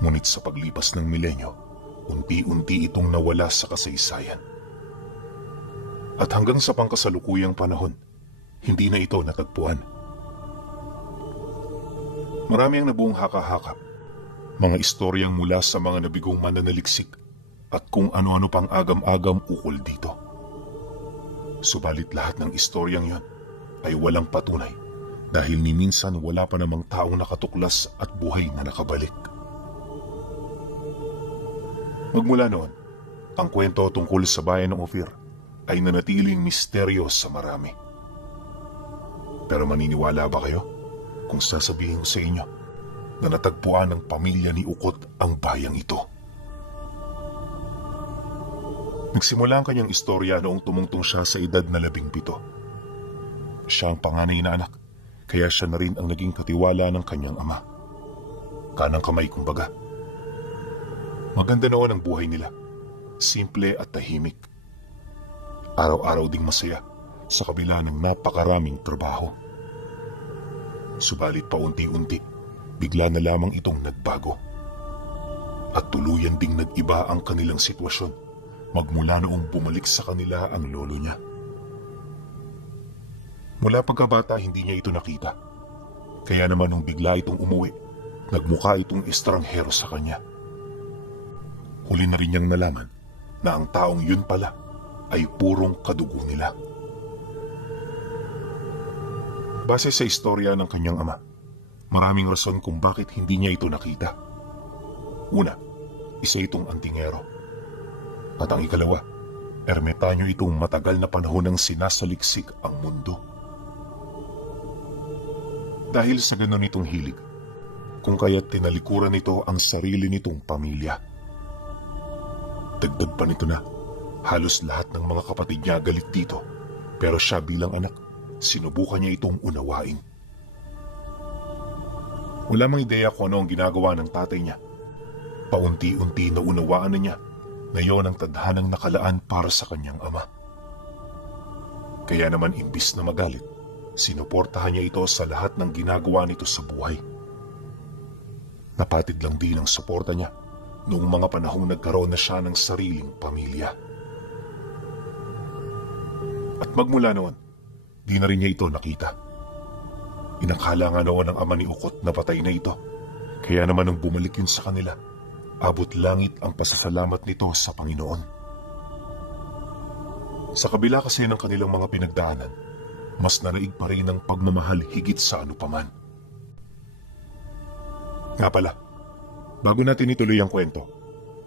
Ngunit sa paglipas ng milenyo, unti-unti itong nawala sa kasaysayan. At hanggang sa pangkasalukuyang panahon, hindi na ito natagpuan. Marami ang nabuong haka-haka, mga istoryang mula sa mga nabigong mananaliksik at kung ano-ano pang agam-agam ukol dito. Subalit lahat ng istoryang yon ay walang patunay dahil ni minsan wala pa namang taong nakatuklas at buhay na nakabalik. Magmula noon, ang kwento tungkol sa bayan ng Ophir ay nanatiling misteryo sa marami. Pero maniniwala ba kayo kung sasabihin ko sa inyo na natagpuan ng pamilya ni Ukot ang bayang ito? Nagsimula ang kanyang istorya noong tumungtong siya sa edad na 17. Siya ang panganay na anak, kaya siya na rin ang naging katiwala ng kanyang ama. Kanang kamay kumbaga. Maganda noon ang buhay nila, simple at tahimik. Araw-araw ding masaya sa kabila ng napakaraming trabaho. Subalit paunti-unti, bigla na lamang itong nagbago. At tuluyan ding nag-iba ang kanilang sitwasyon magmula noong bumalik sa kanila ang lolo niya. Mula pagkabata hindi niya ito nakita. Kaya naman nung bigla itong umuwi, nagmukha itong estranghero sa kanya. Huli na rin niyang nalaman na ang taong yun pala ay purong kadugo nila. Base sa istorya ng kanyang ama, maraming rason kung bakit hindi niya ito nakita. Una, isa itong antingero. At ang ikalawa, ermitanyo itong matagal na panahon ng sinasaliksik ang mundo. Dahil sa ganon itong hilig, kung kaya't tinalikuran nito ang sarili nitong pamilya. Dagdag pa nito na, halos lahat ng mga kapatid niya galit dito, pero siya bilang anak, sinubukan niya itong unawain. Wala mang ideya kung ano ang ginagawa ng tatay niya. Paunti-unti na unawaan na niya na yon ang tadhanang nakalaan para sa kanyang ama. Kaya naman imbis na magalit, sinuportahan niya ito sa lahat ng ginagawa nito sa buhay. Napatid lang din ang suporta niya noong mga panahong nagkaroon na siya ng sariling pamilya. At magmula noon, di na rin niya ito nakita. Inakala nga noon ng ama ni Ukot na patay na ito. Kaya naman nung bumalik yun sa kanila, abot langit ang pasasalamat nito sa Panginoon. Sa kabila kasi ng kanilang mga pinagdaanan, mas nanaig pa rin ang pagmamahal higit sa ano paman. Nga pala, bago natin ituloy ang kwento,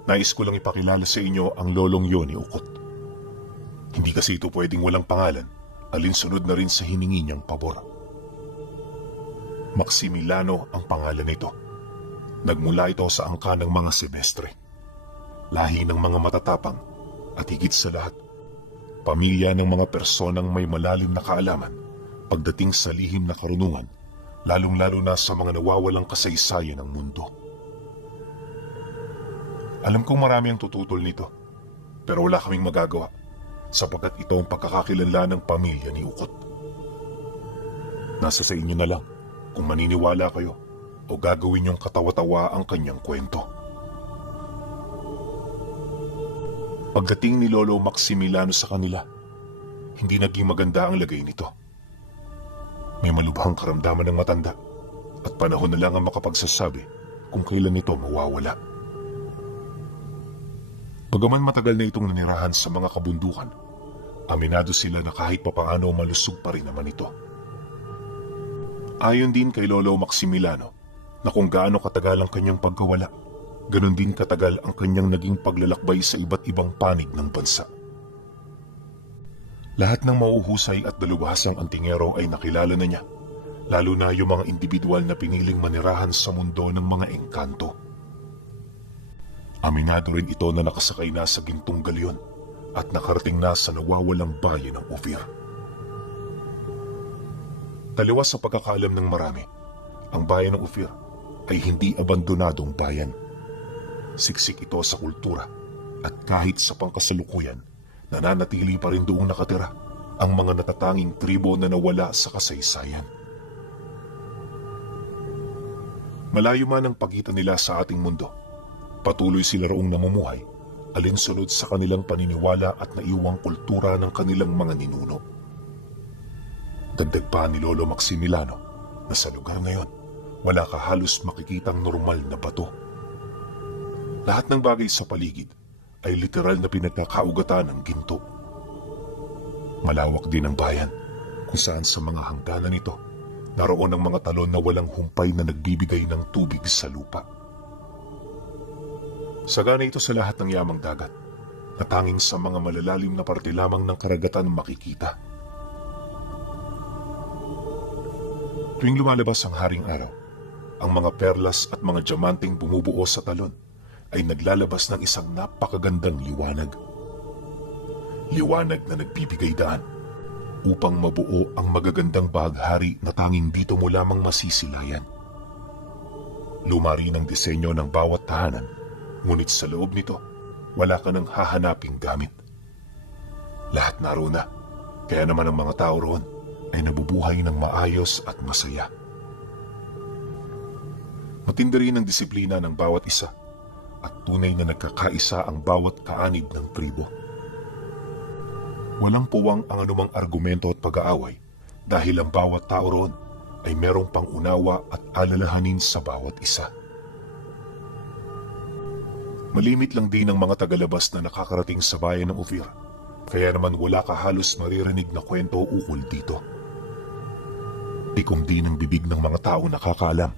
nais ko lang ipakilala sa inyo ang lolong yon ni Ukot. Hindi kasi ito pwedeng walang pangalan, alinsunod na rin sa hiningi niyang pabor. Maximiliano ang pangalan nito. Nagmula ito sa angka ng mga semestre. Lahi ng mga matatapang at higit sa lahat, pamilya ng mga personang may malalim na kaalaman pagdating sa lihim na karunungan, lalong-lalo na sa mga nawawalang kasaysayan ng mundo. Alam kong marami ang tututol nito, pero wala kaming magagawa sapagkat ito ang pagkakakilanlan ng pamilya ni Ukot. Nasa sa inyo na lang kung maniniwala kayo o gagawin niyong katawa-tawa ang kanyang kwento. Pagdating ni Lolo Maximiliano sa kanila, hindi naging maganda ang lagay nito. May malubhang karamdaman ng matanda at panahon na lang ang makapagsasabi kung kailan ito mawawala. Bagaman matagal na itong nanirahan sa mga kabundukan, aminado sila na kahit papaano malusog pa rin naman ito. Ayon din kay Lolo Maximiliano na kung gaano katagal ang kanyang pagkawala, ganon din katagal ang kanyang naging paglalakbay sa iba't ibang panig ng bansa. Lahat ng mauhusay at dalubhasang antingero ay nakilala na niya, lalo na yung mga individual na piniling manirahan sa mundo ng mga engkanto. Aminado rin ito na nakasakay na sa gintong galyon at nakarating na sa nawawalang bayan ng Ophir. Taliwas sa pagkakaalam ng marami, ang bayan ng Ophir ay hindi abandonadong bayan. Siksik ito sa kultura at kahit sa pangkasalukuyan, nananatili pa rin doong nakatira ang mga natatanging tribo na nawala sa kasaysayan. Malayo man ang pagitan nila sa ating mundo, patuloy sila roong namumuhay alinsunod sa kanilang paniniwala at naiwang kultura ng kanilang mga ninuno. Dagdag pa ni Lolo Maximiliano na sa lugar ngayon, wala ka halos makikitang normal na bato. Lahat ng bagay sa paligid ay literal na pinagkakaugatan ng ginto. Malawak din ang bayan kung saan sa mga hangganan nito naroon ang mga talon na walang humpay na nagbibigay ng tubig sa lupa. Sagana ito sa lahat ng yamang dagat na tanging sa mga malalalim na parte lamang ng karagatan makikita. Tuwing lumalabas ang haring araw, ang mga perlas at mga diamanteng bumubuo sa talon ay naglalabas ng isang napakagandang liwanag. Liwanag na nagbibigay daan upang mabuo ang magagandang bahaghari na tanging dito mo lamang masisilayan. Lumari ng disenyo ng bawat tahanan, ngunit sa loob nito, wala ka nang hahanaping gamit. Lahat naroon na, kaya naman ang mga tao roon ay nabubuhay ng maayos at masaya. Matindi rin ang disiplina ng bawat isa at tunay na nagkakaisa ang bawat kaanib ng tribo. Walang puwang ang anumang argumento at pag-aaway dahil ang bawat tao roon ay merong pangunawa at alalahanin sa bawat isa. Malimit lang din ang mga tagalabas na nakakarating sa bayan ng Ophir, kaya naman wala ka halos maririnig na kwento ukol dito. Tikom din ang bibig ng mga tao nakakaalam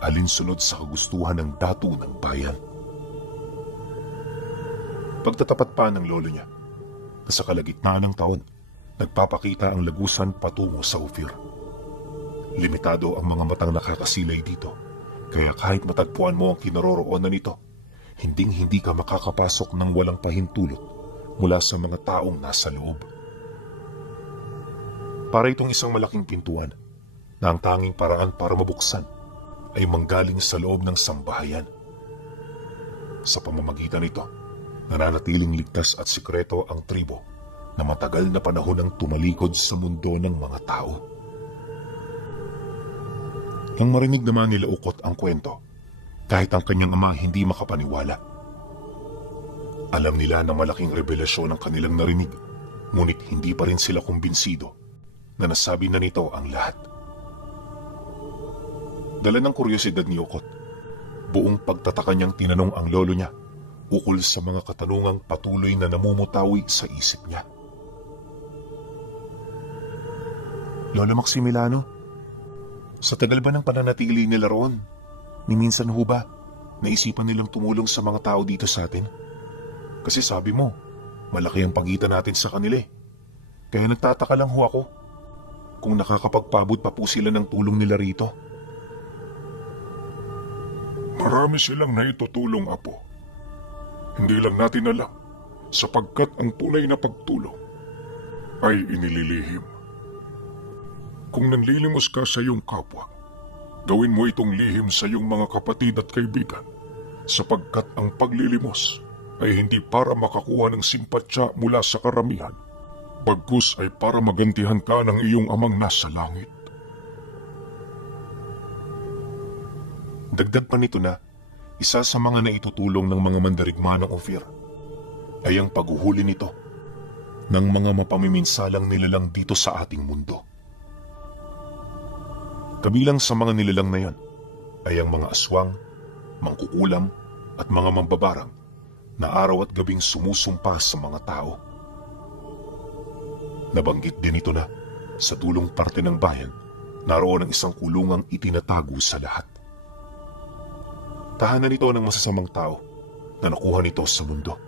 alinsunod sa kagustuhan ng datu ng bayan. Pagtatapat pa ng lolo niya, na sa kalagitnaan ng taon, nagpapakita ang lagusan patungo sa Ophir. Limitado ang mga matang nakakasilay dito, kaya kahit matagpuan mo ang kinaroroonan nito, hinding-hindi ka makakapasok ng walang pahintulot mula sa mga taong nasa loob. Para itong isang malaking pintuan na ang tanging paraan para mabuksan ay manggaling sa loob ng sambahayan. Sa pamamagitan nito, nananatiling ligtas at sikreto ang tribo na matagal na panahon ang tumalikod sa mundo ng mga tao. Nang marinig naman nila Ukot ang kwento, kahit ang kanyang ama hindi makapaniwala. Alam nila na malaking revelasyon ang kanilang narinig, ngunit hindi pa rin sila kumbinsido na nasabi na nito ang lahat. Dala ng kuryosidad ni Ukot, buong pagtataka niyang tinanong ang lolo niya ukol sa mga katanungang patuloy na namumutawi sa isip niya. Lolo Maximiliano, sa tagal ba ng pananatili nila roon, ni minsan ho ba, naisipan nilang tumulong sa mga tao dito sa atin? Kasi sabi mo, malaki ang pagitan natin sa kanila eh. Kaya nagtataka lang ho ako kung nakakapagpabot pa po sila ng tulong nila rito. Marami silang naitutulong, Apo. Hindi lang natin alam sapagkat ang tunay na pagtulong ay inililihim. Kung nanlilimos ka sa iyong kapwa, gawin mo itong lihim sa iyong mga kapatid at kaibigan sapagkat ang paglilimos ay hindi para makakuha ng simpatsya mula sa karamihan, bagkus ay para magantihan ka ng iyong amang nasa langit. Dagdag pa nito na, isa sa mga naitutulong ng mga mandarigma ng Ophir ay ang paghuhuli nito ng mga mapamiminsalang nilalang dito sa ating mundo. Kabilang sa mga nilalang na yan ay ang mga aswang, mangkukulam at mga mambabarang na araw at gabing sumusumpa sa mga tao. Nabanggit din ito na sa dulong parte ng bayan naroon ang isang kulungang itinatago sa lahat. Tahanan ito ng masasamang tao na nakuha nito sa mundo.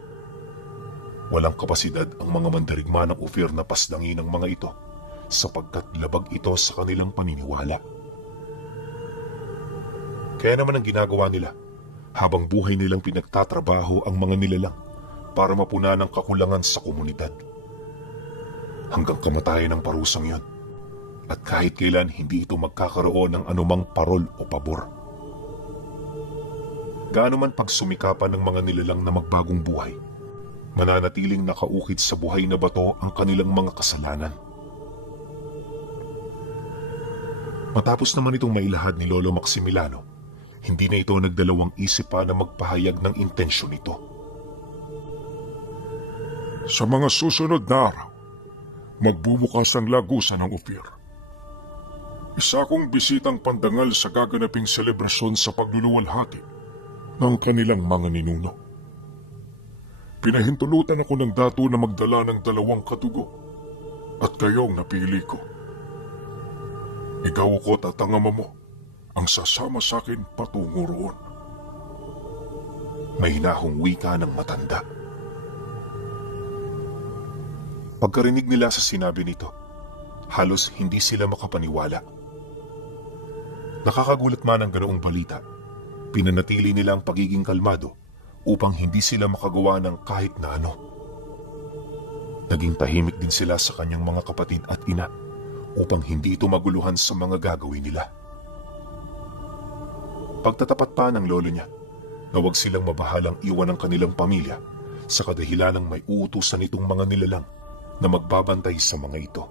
Walang kapasidad ang mga mandarigma ng Ophir na pasdangin ang mga ito sapagkat labag ito sa kanilang paniniwala. Kaya naman ang ginagawa nila, habang buhay nilang pinagtatrabaho ang mga nilalang para mapunan ang kakulangan sa komunidad. Hanggang kamatayan ng parusang yon, at kahit kailan hindi ito magkakaroon ng anumang parol o pabor. Gaano man pagsumikapan ng mga nilalang na magbagong buhay, mananatiling nakaukit sa buhay na bato ang kanilang mga kasalanan. Matapos naman itong mailahad ni Lolo Maximiliano, Hindi na ito nagdalawang isip pa na magpahayag ng intensyon nito. Sa mga susunod na araw, magbubukas ang lagusan ng Ophir. Isa kong bisitang pandangal sa gaganaping selebrasyon sa pagluluwalhati ng kanilang mga ninuno. Pinahintulutan ako ng dato na magdala ng 2 katugo at kayong napili ko. Ikaw ako at ang ama mo ang sasama sa akin patungo roon. May hinahong wika ng matanda. Pagkarinig nila sa sinabi nito, halos hindi sila makapaniwala. Nakakagulat man ang ganoong balita, pinanatili nila ang pagiging kalmado upang hindi sila makagawa ng kahit na ano. Naging tahimik din sila sa kanyang mga kapatid at ina upang hindi ito maguluhan sa mga gagawin nila. Pagtatapat pa ng lolo niya na huwag silang mabahalang iwan ang kanilang pamilya sa kadahilan ng may uutusan itong mga nilalang na magbabantay sa mga ito.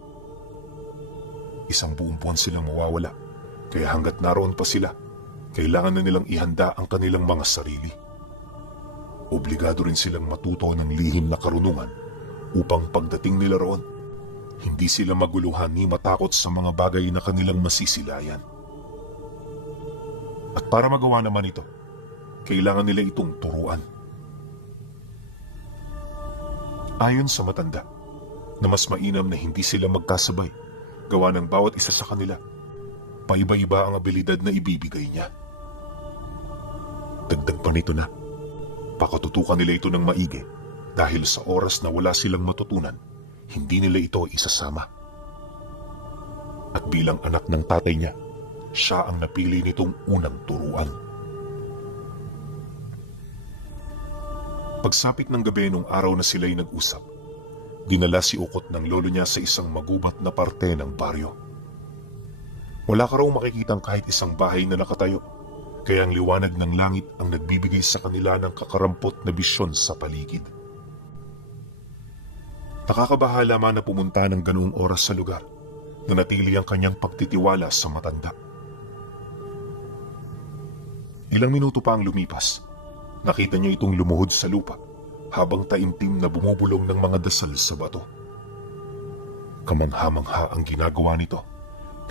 Isang buong buwan silang mawawala, kaya hanggat naroon pa sila, kailangan na nilang ihanda ang kanilang mga sarili. Obligado rin silang matuto ng lihim na karunungan upang pagdating nila roon, hindi sila maguluhan ni matakot sa mga bagay na kanilang masisilayan. At para magawa naman ito, kailangan nila itong turuan. Ayon sa matanda, na mas mainam na hindi sila magkasabay, gawa ng bawat isa sa kanila, paiba-iba ang abilidad na ibibigay niya. Dagdag pa nito na, pakatutukan nila ito ng maigi dahil sa oras na wala silang matutunan, hindi nila ito isasama. At bilang anak ng tatay niya, siya ang napili nitong unang turuan. Pagsapit ng gabi nung araw na sila'y nag-usap, dinala si Ukot ng lolo niya sa isang magubat na parte ng baryo. Wala ka raw makikitang kahit isang bahay na nakatayo, kaya ang liwanag ng langit ang nagbibigay sa kanila ng kakarampot na bisyon sa paligid. Nakakabahala man na pumunta ng ganoong oras sa lugar, na natili ang kanyang pagtitiwala sa matanda. Ilang minuto pa ang lumipas, nakita niya itong lumuhod sa lupa habang taimtim na bumubulong ng mga dasal sa bato. Kamangha-mangha ang ginagawa nito,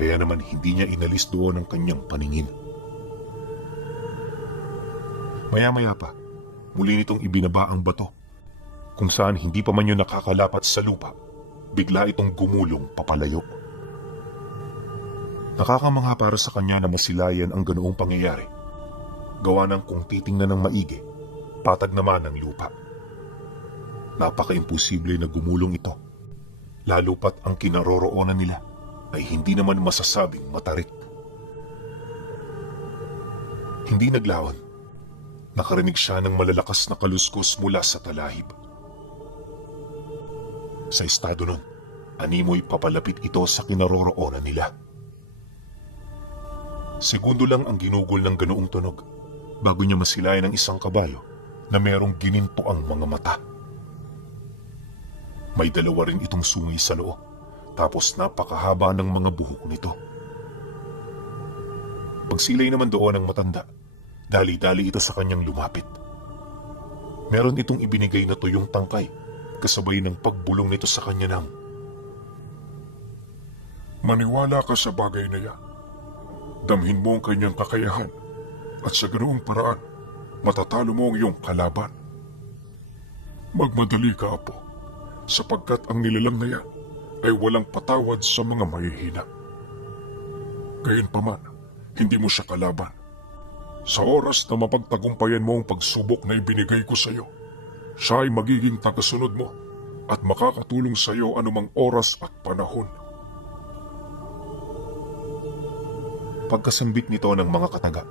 kaya naman hindi niya inalis doon ang kanyang paningin. Maya-maya pa, muli nitong ibinaba ang bato, kung saan hindi pa man yun nakakalapat sa lupa, bigla itong gumulong papalayo. Nakakamangha para sa kanya na masilayan ang ganoong pangyayari, gawa ng kung titingnan ng maigi, patag naman ang lupa. Napaka-imposible na gumulong ito, lalo pat ang kinaroroonan nila ay hindi naman masasabing matarik. Hindi naglaon, nakarinig siya ng malalakas na kaluskos mula sa talahib. Sa estado nun, animoy papalapit ito sa kinaroroonan nila. Segundo lang ang ginugol ng ganoong tunog bago niya masilayan ng isang kabalo na merong gininto ang mga mata. May 2 rin itong sungay sa loo, tapos napakahaba ng mga buhok nito. Pagsilay naman doon ng matanda, dali-dali ito sa kanyang lumapit. Meron itong ibinigay na tuyong tangkay, kasabay ng pagbulong nito sa kanya ng, Maniwala ka sa bagay na yan. Damhin mo ang kanyang kakayahan at sa ganoong paraan, matatalo mo ang iyong kalaban. Magmadali ka, apo, sapagkat ang nilalang na yan ay walang patawad sa mga mahihina. Gayunpaman, hindi mo siya kalaban. Sa oras na mapagtagumpayan mo ang pagsubok na ibinigay ko sa iyo, siya ay magiging tagasunod mo at makakatulong sa iyo anumang oras at panahon. Pagkasambit nito ng mga kataga,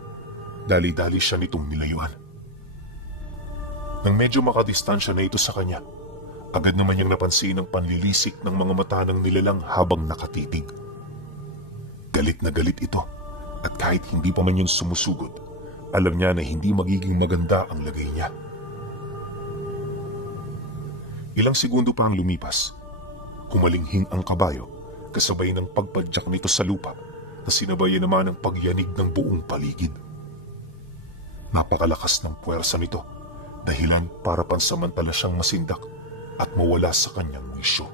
dali-dali siya nitong nilayuan. Nang medyo makadistansya na ito sa kanya, agad naman niyang napansin ang panlilisik ng mga mata ng nilalang habang nakatitig. Galit na galit ito, at kahit hindi pa man yun sumusugod, alam niya na hindi magiging maganda ang lagay niya. Ilang segundo pa ang lumipas, humalinghing ang kabayo kasabay ng pagpadyak nito sa lupa na sinabayan naman ang pagyanig ng buong paligid. Napakalakas ng puwersa nito, dahilan para pansamantala siyang masindak at mawala sa kanyang wisyo.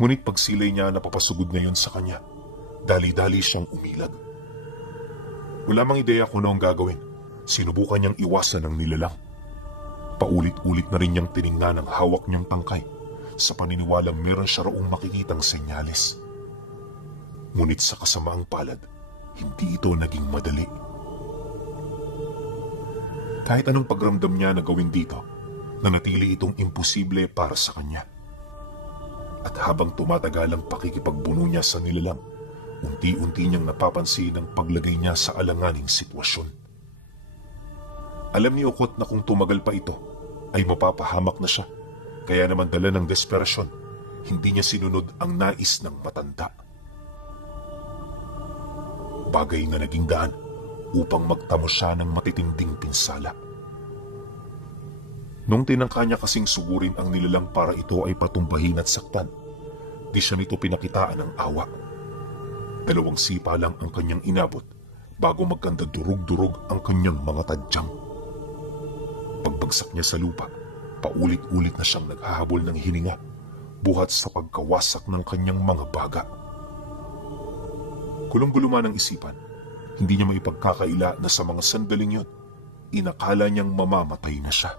Ngunit pagsilay niya napapasugod ngayon sa kanya, dali-dali siyang umilag. Wala mang ideya kung ano ang gagawin, sinubukan niyang iwasan ang nilalang. Paulit-ulit na rin niyang tiningnan ang hawak niyang tangkay sa paniniwalang meron siya raong makikitang senyales. Ngunit sa kasamaang palad, hindi ito naging madali. Kahit anong pagramdam niya na gawin dito, nanatili itong imposible para sa kanya. At habang tumatagal ang pakikipagbuno niya sa nilalang, unti-unti niyang napapansin ang paglagay niya sa alanganing sitwasyon. Alam ni Okot na kung tumagal pa ito, ay mapapahamak na siya. Kaya naman dala ng desperasyon, hindi niya sinunod ang nais ng matanda. Bagay na naging daan upang magtamo siya ng matitinding pinsala. Nung tinangka niya kasing sugurin ang nilalang para ito ay patumbahin at saktan, di siya nito pinakitaan ng awa. 2 sipa lang ang kanyang inabot bago magkanda durug-durug ang kanyang mga tadyang. Pagbagsak niya sa lupa, paulit-ulit na siyang naghahabol ng hininga buhat sa pagkawasak ng kanyang mga baga. Kulong-gulo man ang isipan, hindi niya maipagkakaila na sa mga sandaling yun, inakala niyang mamamatay na siya.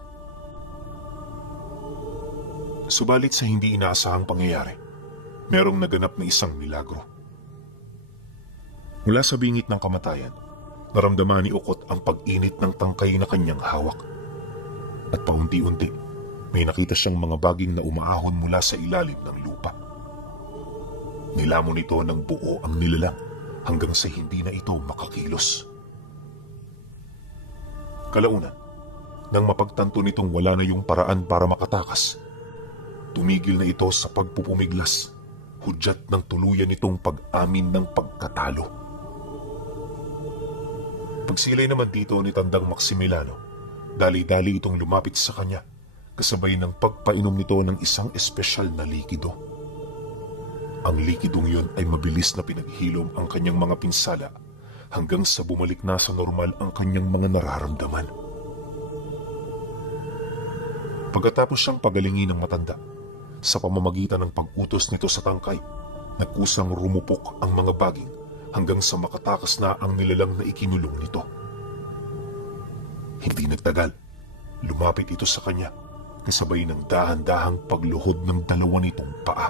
Subalit sa hindi inaasahang pangyayari, merong naganap na isang milagro. Mula sa bingit ng kamatayan, naramdaman ni Okot ang pag-init ng tangkay na kanyang hawak. At paunti-unti, may nakita siyang mga baging na umaahon mula sa ilalim ng lupa. Nilamon ito ng buo ang nilalang hanggang sa hindi na ito makakilos. Kalaunan, nang mapagtanto nitong wala na yung paraan para makatakas, tumigil na ito sa pagpupumiglas, hudyat ng tuluyan nitong pag-amin ng pagkatalo. Pagsilay naman dito ni Tandang Maximiliano, dali-dali itong lumapit sa kanya, kasabay ng pagpainom nito ng isang espesyal na likido. Ang likidong yun ay mabilis na pinaghilom ang kanyang mga pinsala hanggang sa bumalik na sa normal ang kanyang mga nararamdaman. Pagkatapos siyang pagalingin ng matanda, sa pamamagitan ng pag-utos nito sa tangkay, nagkusang rumupok ang mga baging hanggang sa makatakas na ang nilalang na ikinulong nito. Hindi nagtagal, lumapit ito sa kanya kasabay ng dahan-dahang pagluhod ng 2 nitong paa.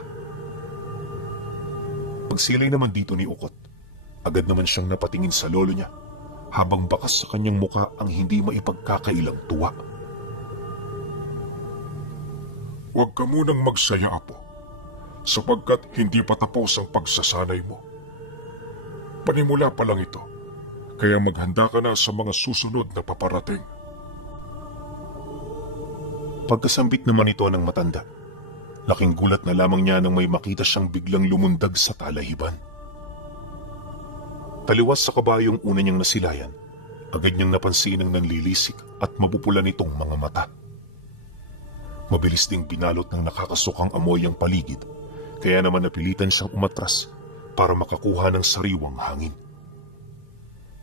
Pagsilay naman dito ni Okot, agad naman siyang napatingin sa lolo niya habang bakas sa kanyang muka ang hindi maipagkakailang tuwa. Huwag ka munang magsaya, Apo, sapagkat hindi pa tapos ang pagsasanay mo. Panimula pa lang ito, kaya maghanda ka na sa mga susunod na paparating. Pagkasambit naman ito ng matanda, laking gulat na lamang niya nang may makita siyang biglang lumundag sa talahiban. Taliwas sa kabayong una niyang nasilayan, agad niyang napansin ang nanlilisik at mapupula nitong mga mata. Mabilis ding binalot ng nakakasukang amoy ang paligid, kaya naman napilitan siyang umatras para makakuha ng sariwang hangin.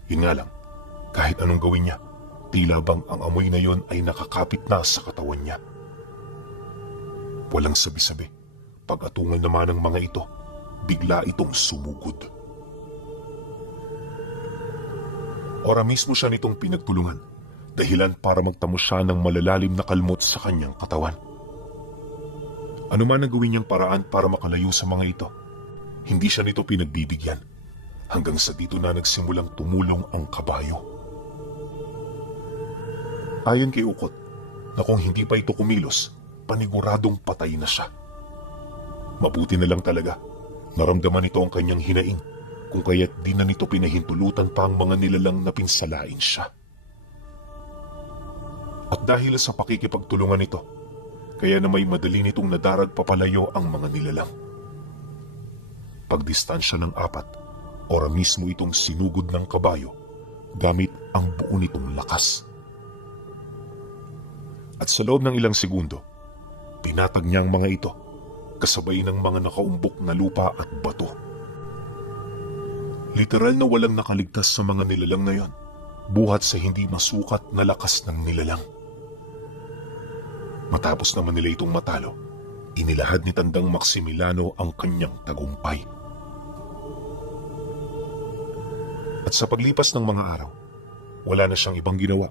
Yun nga lang, kahit anong gawin niya, tila bang ang amoy na yon ay nakakapit na sa katawan niya. Walang sabi-sabi, pag-atungal naman ng mga ito, bigla itong sumugod. Ora mismo siya nitong pinagtulungan, dahilan para magtamo siya ng malalalim na kalmot sa kanyang katawan. Ano man ang gawin niyang paraan para makalayo sa mga ito, hindi siya nito pinagbibigyan, hanggang sa dito na nagsimulang tumulong ang kabayo. Ayon kay Ukot, na kung hindi pa ito kumilos, paniguradong patay na siya. Mabuti na lang talaga, naramdaman nito ang kanyang hinaing, kung kaya't di na nito pinahintulutan pa ang mga nilalang na pinsalain siya. At dahil sa pakikipagtulungan nito, kaya na may madali nitong nadarag papalayo ang mga nilalang. Pagdistansya ng 4, ora mismo itong sinugod ng kabayo gamit ang buo nitong lakas. At sa loob ng ilang segundo, pinatag niya ang mga ito kasabay ng mga nakaumbok na lupa at bato. Literal na walang nakaligtas sa mga nilalang na yon, buhat sa hindi masukat na lakas ng nilalang. Matapos naman nila itong matalo, inilahad ni Tandang Maximiliano ang kanyang tagumpay. At sa paglipas ng mga araw, wala na siyang ibang ginawa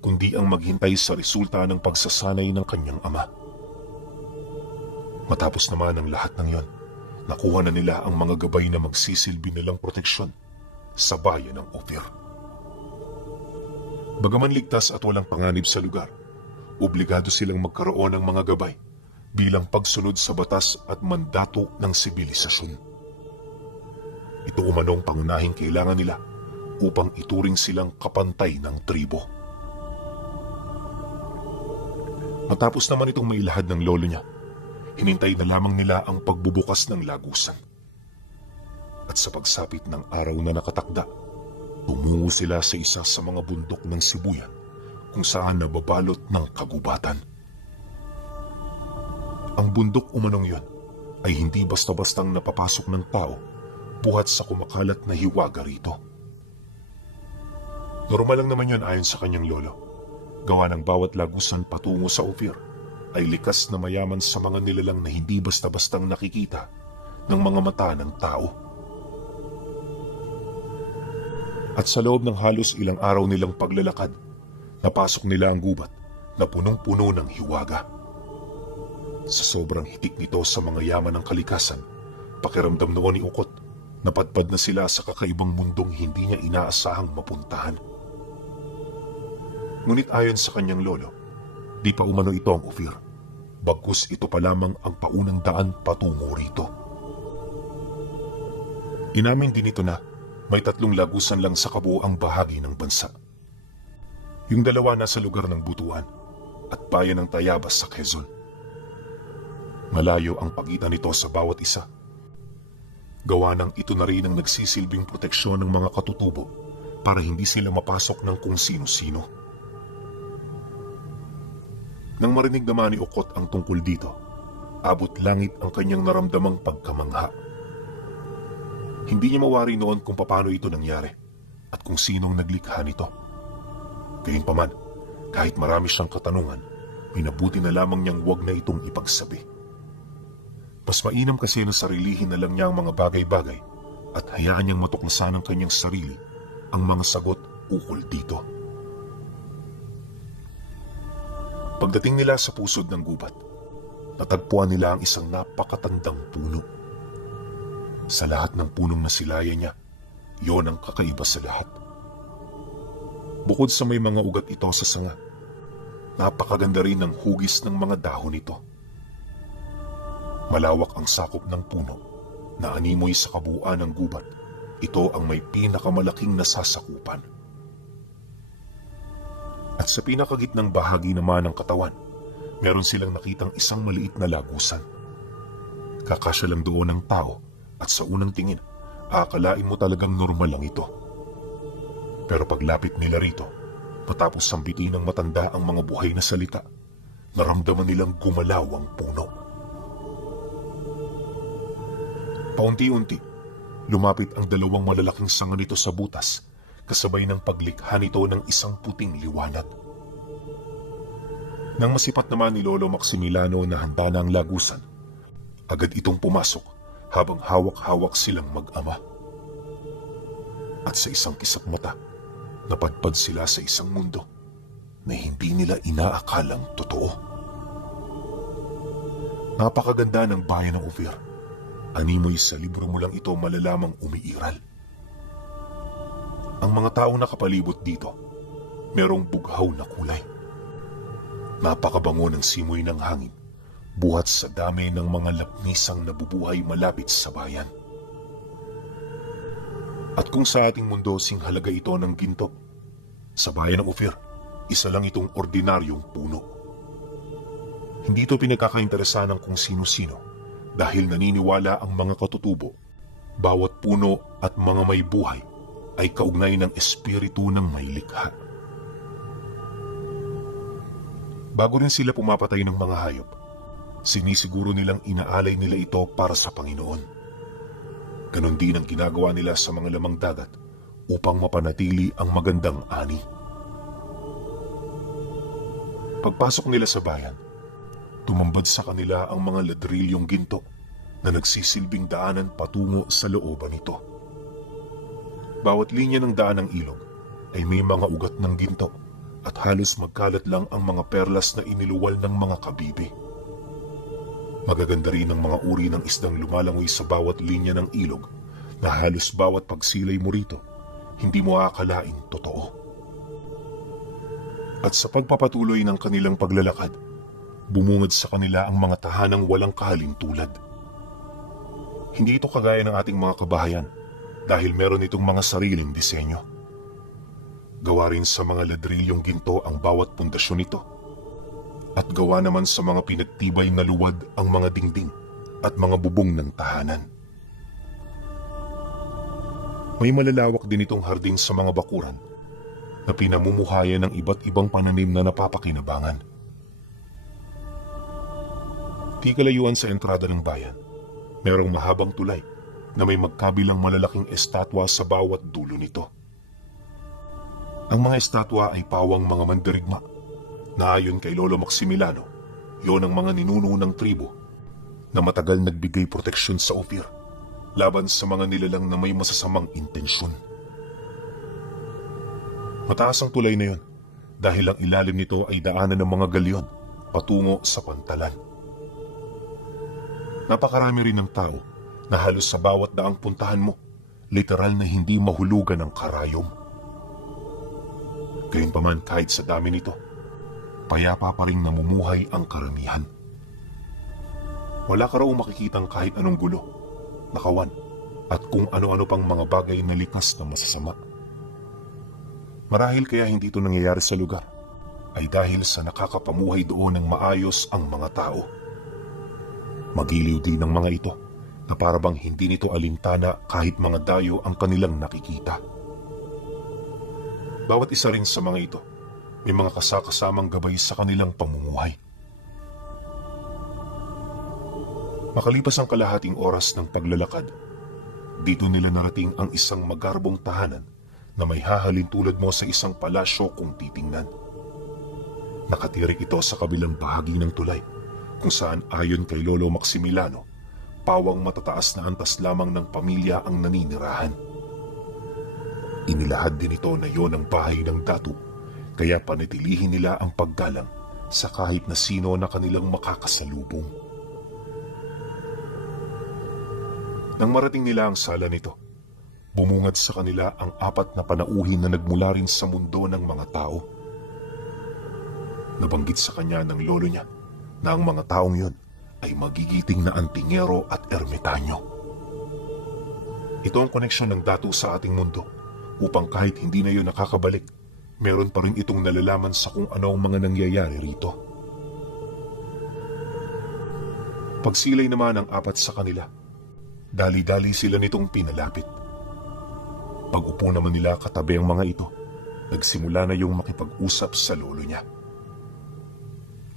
kundi ang maghintay sa resulta ng pagsasanay ng kanyang ama. Matapos naman ang lahat ng yon, nakuha na nila ang mga gabay na magsisilbi nilang proteksyon sa bayan ng Ophir. Bagaman ligtas at walang panganib sa lugar, obligado silang magkaroon ng mga gabay bilang pagsunod sa batas at mandato ng sibilisasyon. Ito umanong pangunahing kailangan nila upang ituring silang kapantay ng tribo. Matapos naman itong mailahad ng lolo niya, hinintay na lamang nila ang pagbubukas ng lagusan. At sa pagsapit ng araw na nakatakda, tumungo sila sa isa sa mga bundok ng Sibuyan kung saan nababalot ng kagubatan. Ang bundok umanong yon ay hindi basta-bastang napapasok ng tao buhat sa kumakalat na hiwaga rito. Normal lang naman yun ayon sa kanyang lolo. Gawa ng bawat lagusan patungo sa Ophir ay likas na mayaman sa mga nilalang na hindi basta-bastang nakikita ng mga mata ng tao. At sa loob ng halos ilang araw nilang paglalakad, napasok nila ang gubat na punong-puno ng hiwaga. Sa sobrang hitik nito sa mga yaman ng kalikasan, pakiramdam noon ni Ukot, napadpad na sila sa kakaibang mundong hindi niya inaasahang mapuntahan. Ngunit ayon sa kanyang lolo, di pa umano ito ang Ophir, bagkus ito pa lamang ang paunang daan patungo rito. Inamin din ito na may 3 lagusan lang sa kabuoang bahagi ng bansa. Yung 2 nasa lugar ng Butuan at bayan ng Tayabas sa Quezon. Malayo ang pagitan nito sa bawat isa. Gawa ng ito na rin ang nagsisilbing proteksyon ng mga katutubo para hindi sila mapasok ng kung sino-sino. Nang marinig naman ni Ukot ang tungkol dito, abot langit ang kanyang naramdamang pagkamangha. Hindi niya mawari noon kung paano ito nangyari at kung sinong naglikha nito. Gayunpaman, kahit marami siyang katanungan, minabuti na lamang niyang wag na itong ipagsabi. Mas mainam kasi na sarilihin na lang niya ang mga bagay-bagay at hayaan niyang matuklasan ng kanyang sarili ang mga sagot ukol dito. Pagdating nila sa pusod ng gubat, natagpuan nila ang isang napakatandang puno. Sa lahat ng punong nasilayan niya, yon ang kakaiba sa lahat. Bukod sa may mga ugat ito sa sanga, napakaganda rin ng hugis ng mga dahon nito. Malawak ang sakop ng puno na animoy sa kabuuan ng gubat. Ito ang may pinakamalaking nasasakupan. At sa pinakagitnang bahagi naman ng katawan, meron silang nakitang isang maliit na lagusan. Kakasya lang doon ng tao at sa unang tingin, akalain mo talagang normal lang ito. Pero paglapit nila rito, matapos sambitin ng matanda ang mga buhay na salita, naramdaman nilang gumalaw ang puno. Paunti-unti, lumapit ang 2 malalaking sanga nito sa butas, kasabay ng paglikha nito ng isang puting liwanag. Nang masipat naman ni Lolo Maximiliano na handa na ang lagusan, agad itong pumasok habang hawak-hawak silang mag-ama. At sa isang kisap mata, napadpad sila sa isang mundo na hindi nila inaakalang totoo. Napakaganda ng bayan ng Ophir. Animoy sa libro mo lang ito malalamang umiiral. Ang mga taong nakapalibot dito, merong bughaw na kulay. Napakabango ng simoy ng hangin, buhat sa dami ng mga lapnisang nabubuhay malapit sa bayan. At kung sa ating mundo singhalaga ito ng ginto, sa bayan ng Ophir, isa lang itong ordinaryong puno. Hindi ito pinagkakainteresan ng kung sino-sino dahil naniniwala ang mga katutubo, bawat puno at mga may buhay ay kaugnay ng espiritu ng may likha. Bago rin sila pumapatay ng mga hayop, sinisiguro nilang inaalay nila ito para sa Panginoon. Ganon din ang ginagawa nila sa mga lamang dagat upang mapanatili ang magandang ani. Pagpasok nila sa bayan, tumambad sa kanila ang mga ladrilyong ginto na nagsisilbing daanan patungo sa looban nito. Bawat linya ng daan ng ilog ay may mga ugat ng ginto at halos magkalat lang ang mga perlas na iniluwal ng mga kabibe. Magaganda rin ang mga uri ng isdang lumalangoy sa bawat linya ng ilog na halos bawat pagsilay mo rito, hindi mo aakalain totoo. At sa pagpapatuloy ng kanilang paglalakad, bumungad sa kanila ang mga tahanang walang kahalintulad. Hindi ito kagaya ng ating mga kabahayan dahil meron itong mga sariling disenyo. Gawa rin sa mga ladrilyong ginto ang bawat pundasyon nito. At gawa naman sa mga pinagtibay na luwad ang mga dingding at mga bubong ng tahanan. May malalawak din itong hardin sa mga bakuran na pinamumuhayan ng iba't ibang pananim na napapakinabangan. Di kalayuan sa entrada ng bayan, merong mahabang tulay na may magkabilang malalaking estatwa sa bawat dulo nito. Ang mga estatwa ay pawang mga mandirigma na ayon kay Lolo Maximiliano, yon ang mga ninuno ng tribo na matagal nagbigay proteksyon sa Ophir laban sa mga nilalang na may masasamang intensyon. Mataas ang tulay na yon dahil ang ilalim nito ay daanan ng mga galyon patungo sa pantalan. Napakarami rin ng tao na halos sa bawat daang puntahan mo, literal na hindi mahulugan ng karayom. Gayunpaman kahit sa dami nito, payapa pa rin namumuhay ang karamihan. Wala ka raw makikitang kahit anong gulo, nakawan, at kung ano-ano pang mga bagay na likas na masasama. Marahil kaya hindi ito nangyayari sa lugar, ay dahil sa nakakapamuhay doon ng maayos ang mga tao. Magiliw din ng mga ito, na parabang hindi nito alintana kahit mga dayo ang kanilang nakikita. Bawat isa rin sa mga ito, may mga kasakasamang gabay sa kanilang pamumuhay. Makalipas ang kalahating oras ng paglalakad, dito nila narating ang isang magarbong tahanan na may hahalin tulad mo sa isang palasyo kung titingnan. Nakatirik ito sa kabilang bahagi ng tulay, kung saan ayon kay Lolo Maximiliano, pawang matataas na antas lamang ng pamilya ang naninirahan. Inilahad din ito na yon ang bahay ng datu, kaya panatilihin nila ang paggalang sa kahit na sino na kanilang makakasalubong. Nang marating nila ang sala nito, bumungad sa kanila ang 4 na panauhin na nagmula rin sa mundo ng mga tao. Nabanggit sa kanya ng lolo niya na ang mga taong yon ay magigiting na antingero at ermitanyo. Ito ang koneksyon ng datu sa ating mundo upang kahit hindi na yun nakakabalik, meron pa rin itong nalalaman sa kung ano ang mga nangyayari rito. Pagsilay naman ang 4 sa kanila, dali-dali sila nitong pinalapit. Pag-upo naman nila katabi ang mga ito, nagsimula na yung makipag-usap sa lolo niya.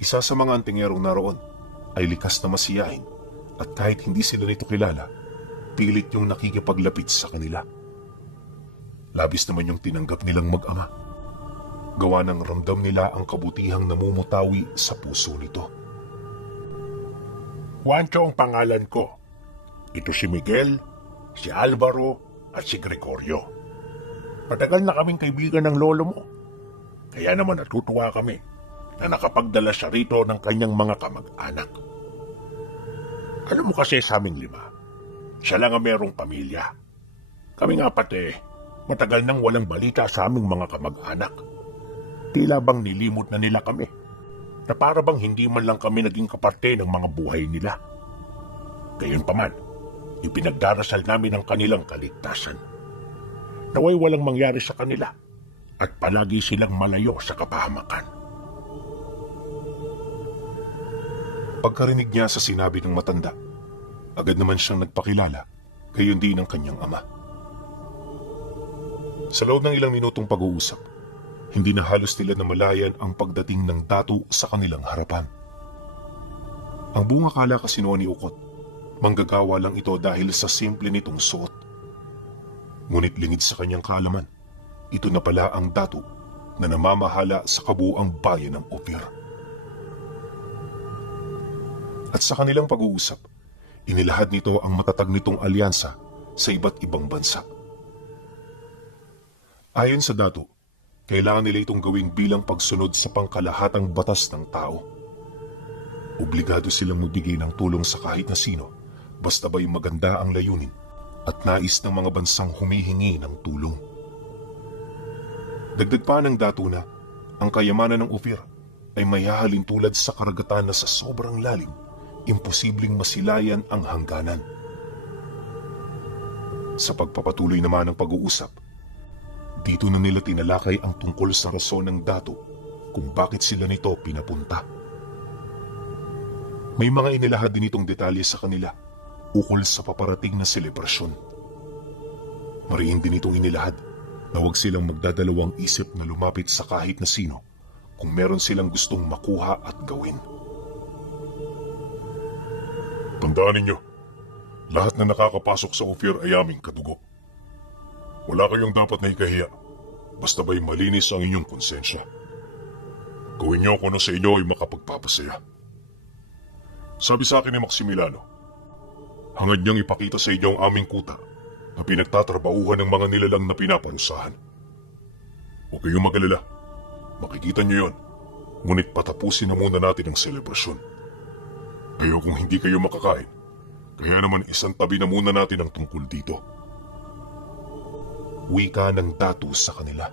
Isa sa mga antingerong naroon ay likas na masiyahin at kahit hindi sila nito kilala, pilit yung nakikipaglapit sa kanila. Labis naman yung tinanggap nilang mag-ama. Gawa ng ramdam nila ang kabutihang namumutawi sa puso nito. Juancho ang pangalan ko. Ito si Miguel, si Alvaro at si Gregorio. Matagal na kaming kaibigan ng lolo mo. Kaya naman natutuwa kami na nakapagdala siya rito ng kanyang mga kamag-anak. Alam mo kasi sa aming 5, siya lang ang merong pamilya. Kami nga pati, matagal nang walang balita sa aming mga kamag-anak. Tila bang nilimot na nila kami, na para bang hindi man lang kami naging kaparte ng mga buhay nila. Gayunpaman, ipinagdarasal namin ang kanilang kaligtasan. Naway walang mangyari sa kanila at palagi silang malayo sa kapahamakan. Pagkarinig niya sa sinabi ng matanda, agad naman siyang nagpakilala, gayon din ang kanyang ama. Sa loob ng ilang minutong pag-uusap, hindi na halos nila namalayan ang pagdating ng datu sa kanilang harapan. Ang buong akala kasi noon ni Ukot, Manggagawa lang ito dahil sa simple nitong suot. Ngunit lingid sa kanyang kaalaman, ito na pala ang dato na namamahala sa kabuuang bayan ng Ophir. At sa kanilang pag-uusap, inilahad nito ang matatag nitong alyansa sa iba't ibang bansa. Ayon sa dato, kailangan nila itong gawing bilang pagsunod sa pangkalahatang batas ng tao. Obligado silang magbigay ng tulong sa kahit na sino, basta ba'y maganda ang layunin at nais ng mga bansang humihingi ng tulong. Dagdag pa ng dato na ang kayamanan ng Ophir ay mayahalin tulad sa karagatan na sa sobrang lalim, imposibleng masilayan ang hangganan. Sa pagpapatuloy naman ng pag-uusap, dito na nila tinalakay ang tungkol sa rason ng dato kung bakit sila nito pinapunta. May mga inilahad din itong detalye sa kanila ukol sa paparating na selebrasyon. Mariin din itong inilahad na huwag silang magdadalawang isip na lumapit sa kahit na sino kung meron silang gustong makuha at gawin. Tandaan ninyo, lahat na nakakapasok sa Ophir ay aming kadugo. Wala kayong dapat na ikahiya, basta ba'y malinis ang inyong konsensya. Gawin niyo kung ano sa inyo ay makapagpapasaya. Sabi sa akin ni Maximiliano, hangad niyang ipakita sa inyo ang aming kuta na pinagtatrabahuhan ng mga nilalang na pinaparusahan. Huwag kayong mag-alala, makikita niyo yon, ngunit patapusin na muna natin ang selebrasyon. Ayaw kung hindi kayo makakain, kaya naman isang tabi na muna natin ang tungkol dito. Wika ng dato sa kanila.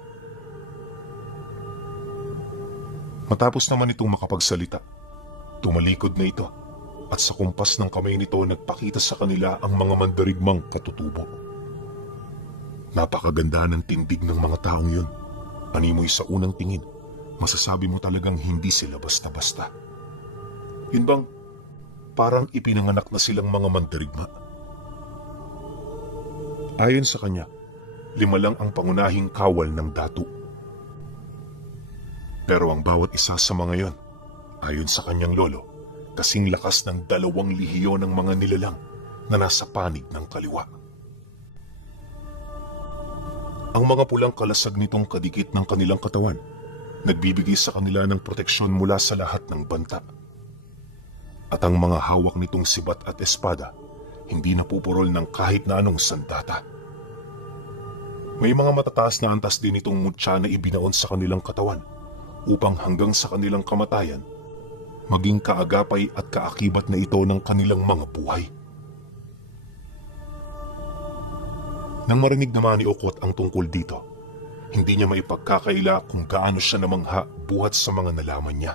Matapos naman itong makapagsalita, tumalikod na ito at sa kumpas ng kamay nito nagpakita sa kanila ang mga mandarigmang katutubo. Napakaganda ng tindig ng mga taong yun. Animoy sa unang tingin, masasabi mo talagang hindi sila basta-basta. Yun bang parang ipinanganak na silang mga mandarigma? Ayon sa kanya, 5 lang ang pangunahing kawal ng dato. Pero ang bawat isa sa mga yon, ayon sa kanyang lolo, kasing lakas ng 2 lehiyon ng mga nilalang na nasa panig ng kaliwa. Ang mga pulang kalasag nitong kadikit ng kanilang katawan, nagbibigay sa kanila ng proteksyon mula sa lahat ng banta. At ang mga hawak nitong sibat at espada, hindi napupurol ng kahit na anong sandata. May mga matataas na antas din itong mutya na ibinaon sa kanilang katawan upang hanggang sa kanilang kamatayan, maging kaagapay at kaakibat na ito ng kanilang mga buhay. Nang marinig naman ni Okot ang tungkol dito, hindi niya maipagkakaila kung gaano siya namangha buhat sa mga nalaman niya.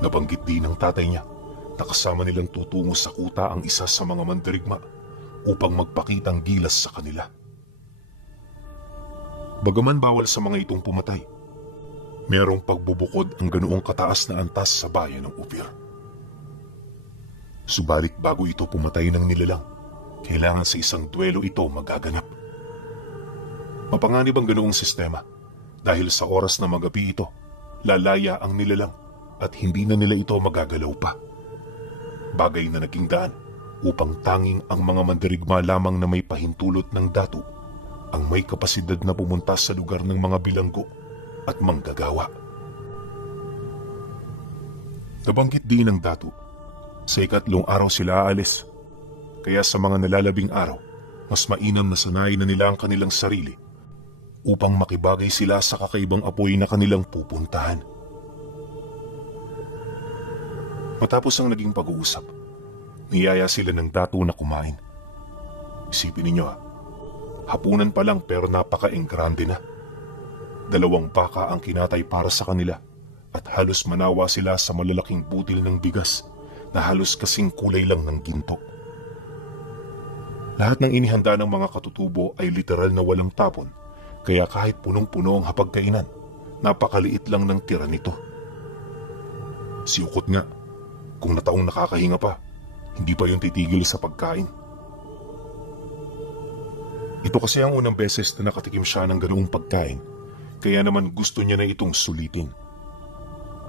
Nabanggit din ng tatay niya na kasama nilang tutungo sa kuta ang isa sa mga mandirigma upang magpakitang gilas sa kanila. Bagaman bawal sa mga itong pumatay, merong pagbubukod ang ganoong kataas na antas sa bayan ng Ophir. Subalit bago ito pumatay ng nilalang, kailangan sa isang duelo ito magaganap. Mapanganib ang ganoong sistema dahil sa oras na magabi ito, lalaya ang nilalang at hindi na nila ito magagalaw pa. Bagay na naging daan upang tanging ang mga mandirigma lamang na may pahintulot ng dato ang may kapasidad na pumunta sa lugar ng mga bilanggo at manggagawa. Nabanggit din ng dato, sa 3 araw sila aalis. Kaya sa mga nalalabing araw, mas mainam na sanayin na nila ang kanilang sarili upang makibagay sila sa kakaibang apoy na kanilang pupuntahan. Matapos ang naging pag-uusap, niyaya sila ng dato na kumain. Isipin ninyo hapunan pa lang pero napaka-enggrande na. 2 baka ang kinatay para sa kanila at halos manawa sila sa malalaking butil ng bigas na halos kasing kulay lang ng ginto. Lahat ng inihanda ng mga katutubo ay literal na walang tapon, kaya kahit punong-puno ang hapagkainan, napakaliit lang ng tira nito. Si Ukot nga, kung nataong nakakahinga pa, hindi pa yung titigil sa pagkain. Ito kasi ang unang beses na nakatikim siya ng ganoong pagkain, kaya naman gusto niya na itong sulitin.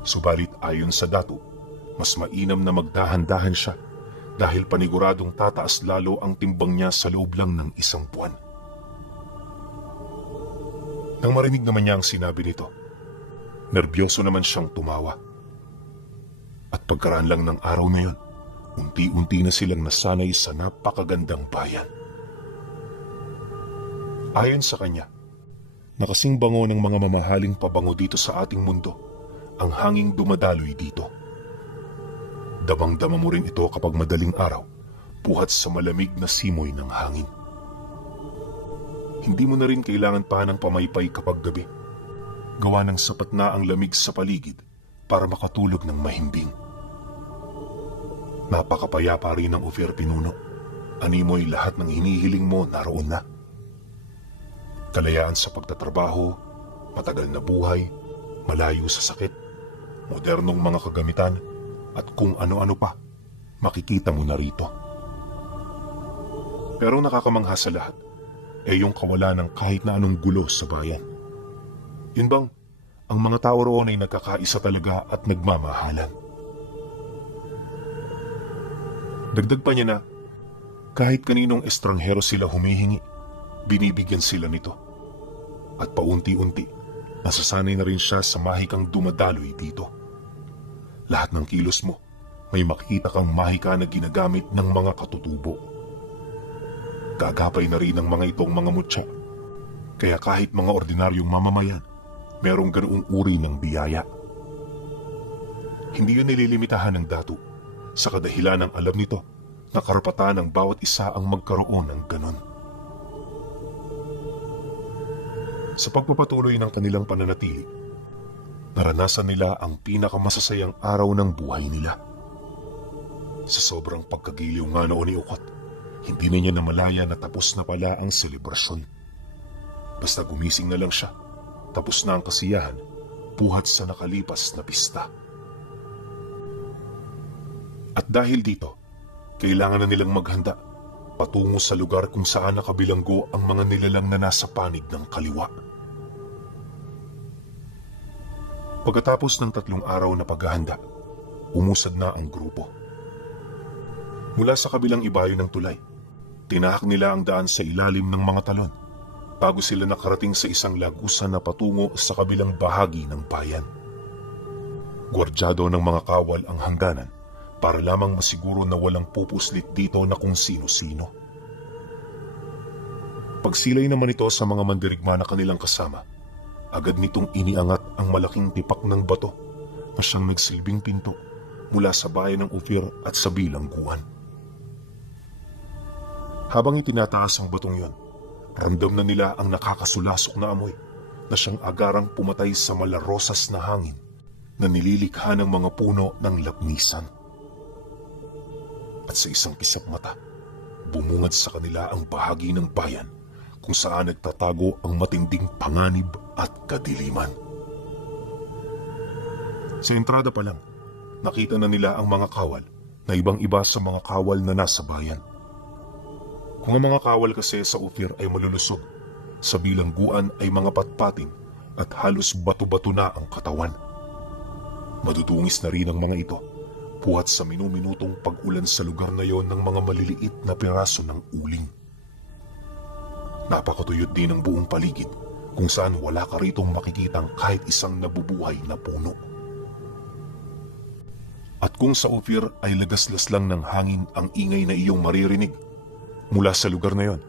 Subalit ayon sa dato, mas mainam na magdahan-dahan siya dahil paniguradong tataas lalo ang timbang niya sa loob lang ng isang buwan. Nang marinig naman niya ang sinabi nito, nerbyoso naman siyang tumawa. At pagkaraan lang ng araw na yun, unti-unti na silang nasanay sa napakagandang bayan. Ayon sa kanya, nakasing bango ng mga mamahaling pabango dito sa ating mundo ang hanging dumadaloy dito. Damang-dama mo rin ito kapag madaling araw, buhat sa malamig na simoy ng hangin. Hindi mo na rin kailangan pa ng pamaypay kapag gabi. Gawa ng sapat na ang lamig sa paligid para makatulog ng mahimbing. Napakapayapa rin ng Ophir Pinuno. Animoy lahat ng hinihiling mo naroon na. Kalayaan sa pagtatrabaho, matagal na buhay, malayo sa sakit, modernong mga kagamitan, at kung ano-ano pa, makikita mo na rito. Pero nakakamangha sa lahat, yung kawalan ng kahit na anong gulo sa bayan. Yun bang, ang mga tao roon ay nagkakaisa talaga at nagmamahalan. Dagdag pa niya na, kahit kaninong estranghero sila humihingi, binibigyan sila nito. At paunti-unti, nasasanay na rin siya sa mahikang dumadaloy dito. Lahat ng kilos mo, may makikita kang mahika na ginagamit ng mga katutubo. Gagapay na rin ng mga itong mga mutya. Kaya kahit mga ordinaryong mamamayan, merong ganoong uri ng biyaya. Hindi yun nililimitahan ng datu, sa kadahilan ng alam nito na karapatan ng bawat isa ang magkaroon ng ganon. Sa pagpapatuloy ng kanilang pananatili, naranasan nila ang pinakamasasayang araw ng buhay nila. Sa sobrang pagkagiliw nga noon ni Ukot, hindi na niya namalaya na tapos na pala ang selebrasyon. Basta gumising na lang siya, tapos na ang kasiyahan, buhat sa nakalipas na pista. At dahil dito, kailangan na nilang maghanda patungo sa lugar kung saan nakabilanggo ang mga nilalang na nasa panig ng kaliwa. Pagkatapos ng 3 araw na paghahanda, umusad na ang grupo. Mula sa kabilang ibayo ng tulay, tinahak nila ang daan sa ilalim ng mga talon bago sila nakarating sa isang lagusan na patungo sa kabilang bahagi ng bayan. Gwardyado ng mga kawal ang hangganan para lamang masiguro na walang pupuslit dito na kung sino-sino. Pagsilay naman ito sa mga mandirigma na kanilang kasama, agad nitong iniangat ang malaking tipak ng bato na siyang nagsilbing pinto mula sa bayan ng Ophir at sa bilangguan. Habang itinataas ang batong yon, ramdam na nila ang nakakasulasok na amoy na siyang agarang pumatay sa malarosas na hangin na nililikha ng mga puno ng lapnisan. At sa isang kisap mata, bumungad sa kanila ang bahagi ng bayan kung saan nagtatago ang matinding panganib at kadiliman. Sa entrada pa lang, nakita na nila ang mga kawal na ibang-iba sa mga kawal na nasa bayan. Kung ang mga kawal kasi sa Ophir ay malulusog, sa bilangguan ay mga patpatin at halos bato-bato na ang katawan. Madudungis na rin ang mga ito, buhat sa minuminutong pag-ulan sa lugar na yon ng mga maliliit na piraso ng uling. Napakatuyot din ang buong paligid kung saan wala ka ritong makikitang kahit isang nabubuhay na puno. At kung sa Ophir ay lagaslas lang ng hangin ang ingay na iyong maririnig, mula sa lugar na yon,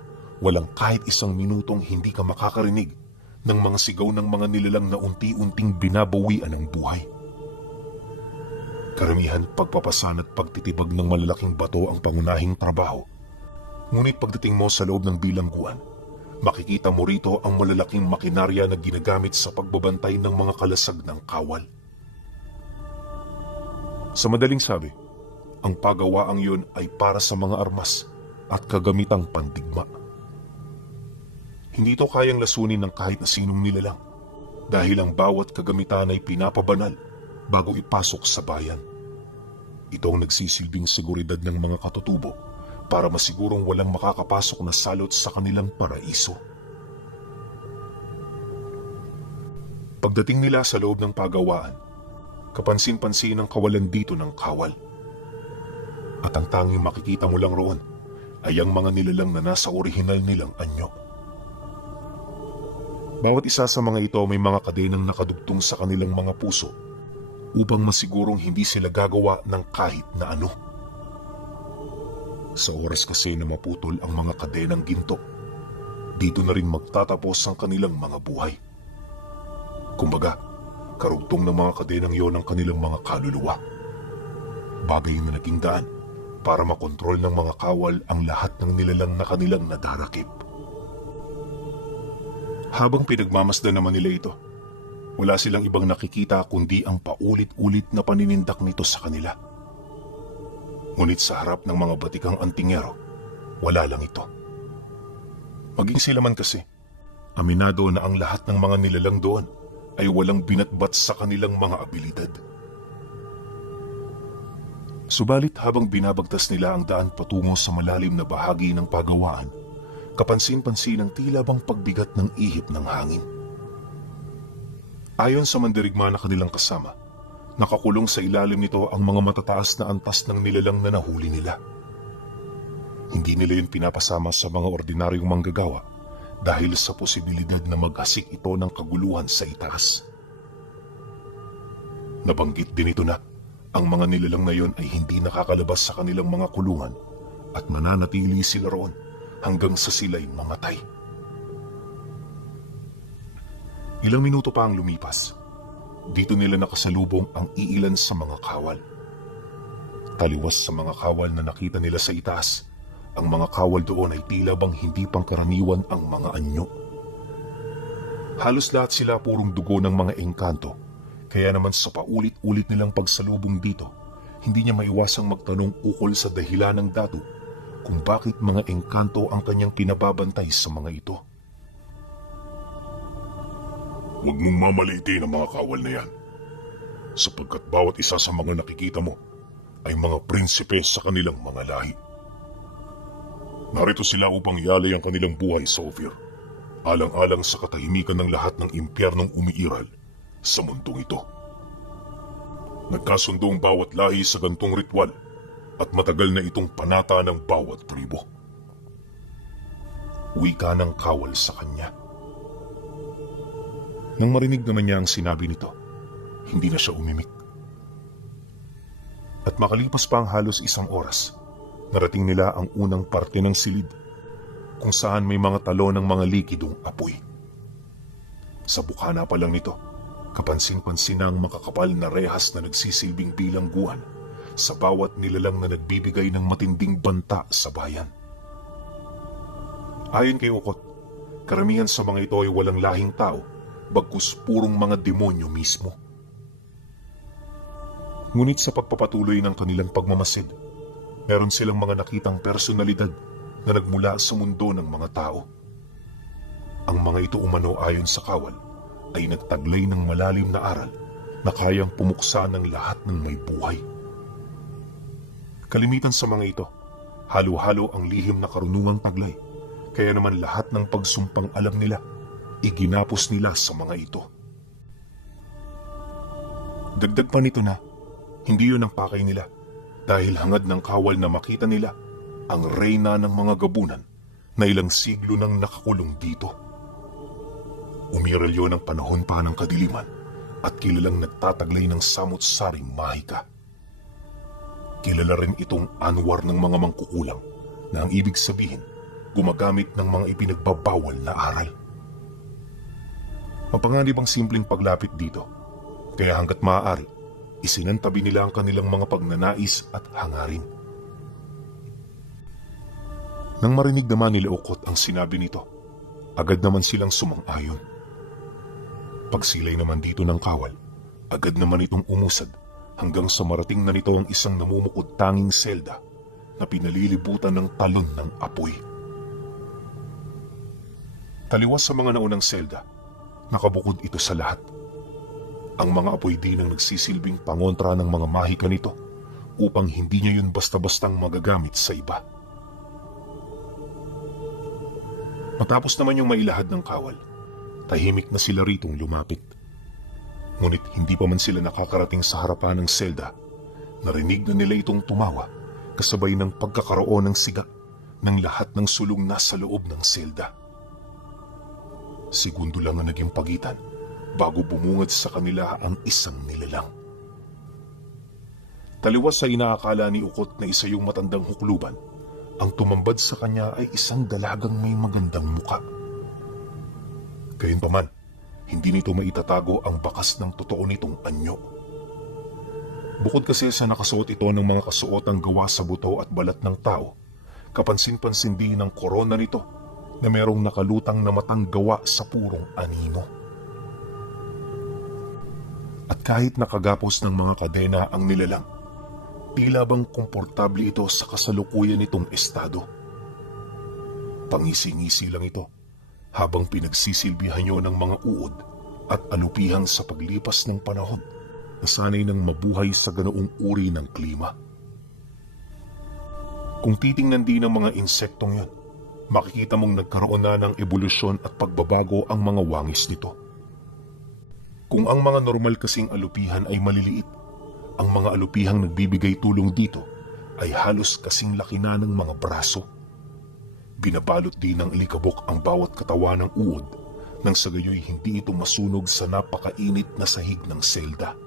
walang kahit isang minutong hindi ka makakarinig ng mga sigaw ng mga nilalang na unti-unting binabawian ng buhay. Karamihan pagpapasan at pagtitibag ng malalaking bato ang pangunahing trabaho. Ngunit pagdating mo sa loob ng bilangguan, makikita mo rito ang malalaking makinarya na ginagamit sa pagbabantay ng mga kalasag ng kawal. Sa madaling sabi, ang pagawaang yun ay para sa mga armas at kagamitang pandigma. Hindi ito kayang lasunin ng kahit na sinong nilalang dahil ang bawat kagamitan ay pinapabanal bago ipasok sa bayan. Ito ang nagsisilbing seguridad ng mga katutubo para masigurong walang makakapasok na salot sa kanilang paraiso. Pagdating nila sa loob ng pagawaan, kapansin-pansin ang kawalan dito ng kawal. At ang tanging makikita mo lang roon ay ang mga nilalang na nasa orihinal nilang anyo. Bawat isa sa mga ito may mga kadenang nakadugtong sa kanilang mga puso upang masigurong hindi sila gagawa ng kahit na ano. Sa oras kasi na maputol ang mga kadenang ginto, dito na rin magtatapos ang kanilang mga buhay. Kumbaga, karugtong ng mga kadenang yon ang kanilang mga kaluluwa. Bagay na naging daan para makontrol ng mga kawal ang lahat ng nilalang na kanilang nadarakip. Habang pinagmamasdan naman nila ito, wala silang ibang nakikita kundi ang paulit-ulit na paninindak nito sa kanila. Ngunit sa harap ng mga batikang antingero, wala lang ito. Maging sila man kasi, aminado na ang lahat ng mga nilalang doon ay walang binatbat sa kanilang mga abilidad. Subalit habang binabagtas nila ang daan patungo sa malalim na bahagi ng pagawaan, kapansin-pansin ang tila bang pagbigat ng ihip ng hangin. Ayon sa mandirigma na kanilang kasama, nakakulong sa ilalim nito ang mga matataas na antas ng nilalang na nahuli nila. Hindi nila yun pinapasama sa mga ordinaryong manggagawa dahil sa posibilidad na maghasik ito ng kaguluhan sa itaas. Nabanggit din ito na ang mga nilalang na yon ay hindi nakakalabas sa kanilang mga kulungan at mananatili sila roon hanggang sa sila'y mamatay. Ilang minuto pa ang lumipas. Dito nila nakasalubong ang iilan sa mga kawal. Taliwas sa mga kawal na nakita nila sa itaas, ang mga kawal doon ay tila bang hindi pangkaraniwan ang mga anyo. Halos lahat sila purong dugo ng mga engkanto, kaya naman sa paulit-ulit nilang pagsalubong dito, hindi niya maiwasang magtanong ukol sa dahilan ng datu kung bakit mga engkanto ang kanyang pinababantay sa mga ito. Huwag mong mamaliitin ang mga kawal na yan, sapagkat bawat isa sa mga nakikita mo ay mga prinsipe sa kanilang mga lahi. Narito sila upang ialay ang kanilang buhay sa Ophir, alang-alang sa katahimikan ng lahat ng impyernong umiiral sa mundong ito. Nagkasundo ang bawat lahi sa gantong ritual at matagal na itong panata ng bawat tribo. Wika ng kawal sa kanya. Nang marinig naman niya ang sinabi nito, hindi na siya umimik. At makalipas pa ang halos isang oras, narating nila ang unang parte ng silid, kung saan may mga talo ng mga likidong apoy. Sa bukana pa lang nito, kapansin-pansin na ang makakapal na rehas na nagsisilbing bilangguan sa bawat nilalang na nagbibigay ng matinding banta sa bayan. Ayon kay Okot, karamihan sa mga ito ay walang lahing tao, bagkus purong mga demonyo mismo. Ngunit sa pagpapatuloy ng kanilang pagmamasid, meron silang mga nakitang personalidad na nagmula sa mundo ng mga tao. Ang mga ito umano ayon sa kawal ay nagtaglay ng malalim na aral na kayang pumuksa ng lahat ng may buhay. Kalimitan sa mga ito, halo-halo ang lihim na karunungang taglay, kaya naman lahat ng pagsumpang alam nila iginapos nila sa mga ito. Dagdag pa nito na, hindi yun ang pakay nila dahil hangad ng kawal na makita nila ang reyna ng mga gabunan na ilang siglo nang nakakulong dito. Umiral yun ang panahon pa ng kadiliman at kilalang nagtataglay ng samut-saring mahika. Kilala rin itong anwar ng mga mangkukulang na ang ibig sabihin gumagamit ng mga ipinagbabawal na aral. Mapanganib ang simpleng paglapit dito, kaya hanggat maaari, isinantabi nila ang kanilang mga pagnanais at hangarin. Nang marinig naman ni Okot ang sinabi nito, agad naman silang sumang-ayon. Pagsilay naman dito ng kawal, agad naman itong umusad hanggang sa marating na nito ang isang namumukod tanging selda na pinalilibutan ng talon ng apoy. Taliwas sa mga naunang selda, nakabukod ito sa lahat. Ang mga apoy din ang nagsisilbing pangontra ng mga mahika nito upang hindi niya yun basta-bastang magagamit sa iba. Matapos naman yung mailahad ng kawal, tahimik na sila ritong lumapit. Ngunit hindi pa man sila nakakarating sa harapan ng selda, narinig na nila itong tumawa kasabay ng pagkakaroon ng siga ng lahat ng sulong nasa loob ng selda. Segundo lang ang naging pagitan bago bumungad sa kanila ang isang nilalang. Taliwas sa inaakala ni Ukot na isa yung matandang hukluban, ang tumambad sa kanya ay isang dalagang may magandang muka. Gayunpaman, hindi nito maitatago ang bakas ng totoo nitong anyo. Bukod kasi sa nakasuot ito ng mga kasuotang gawa sa buto at balat ng tao, kapansin-pansin din ng korona nito na merong nakalutang na matang gawa sa purong anino. At kahit nakagapos ng mga kadena ang nilalang, tila bang komportable ito sa kasalukuyan nitong estado. Pangisi-ngisi lang ito habang pinagsisilbihan niyo ng mga uod at alupihang sa paglipas ng panahon na sanay ng mabuhay sa ganoong uri ng klima. Kung titingnan din ng mga insektong yon, makikita mong nagkaroon na ng ebolusyon at pagbabago ang mga wangis nito. Kung ang mga normal kasing alupihan ay maliliit, ang mga alupihang nagbibigay tulong dito ay halos kasing laki na ng mga braso. Binabalot din ng alikabok ang bawat katawan ng uod nang sa gayoy hindi ito masunog sa napakainit na sahig ng selda.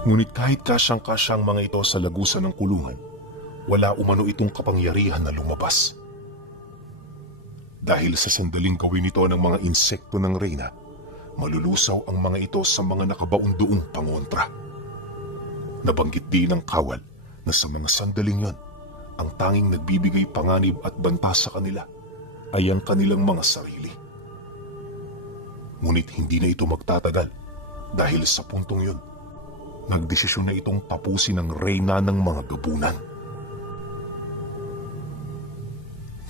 Ngunit kahit kasyang-kasyang mga ito sa lagusan ng kulungan, wala umano itong kapangyarihan na lumabas. Dahil sa sandaling gawin ito ng mga insekto ng reyna, malulusaw ang mga ito sa mga nakabaon doong pangontra. Nabanggit din ng kawal na sa mga sandaling yon, ang tanging nagbibigay panganib at banta sa kanila ay ang kanilang mga sarili. Ngunit hindi na ito magtatagal dahil sa puntong yon, nagdesisyon na itong tapusin ang reyna ng mga gabunan.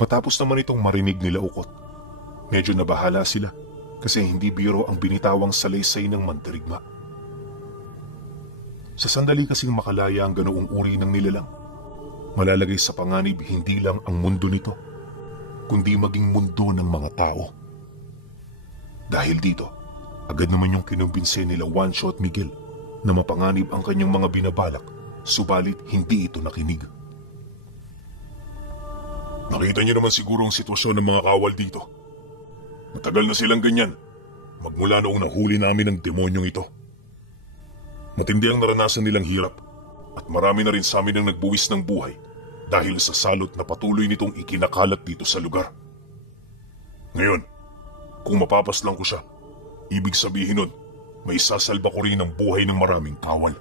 Matapos naman itong marinig nila Ukot, medyo nabahala sila kasi hindi biro ang binitawang salaysay ng mandirigma. Sa sandali kasing makalaya ang ganoong uri ng nilalang, malalagay sa panganib hindi lang ang mundo nito, kundi maging mundo ng mga tao. Dahil dito, agad naman yung kinumbinse nila Juancho at Miguel na mapanganib ang kanyang mga binabalak, subalit hindi ito nakinig. Nakita niyo naman siguro ang sitwasyon ng mga kawal dito. Matagal na silang ganyan, magmula noong nahuli namin ang demonyong ito. Matindi ang naranasan nilang hirap, at marami na rin sa amin ang nagbuwis ng buhay dahil sa salot na patuloy nitong ikinakalat dito sa lugar. Ngayon, kung mapapaslang ko siya, ibig sabihin nun, may sasalba ko rin ang buhay ng maraming kawal.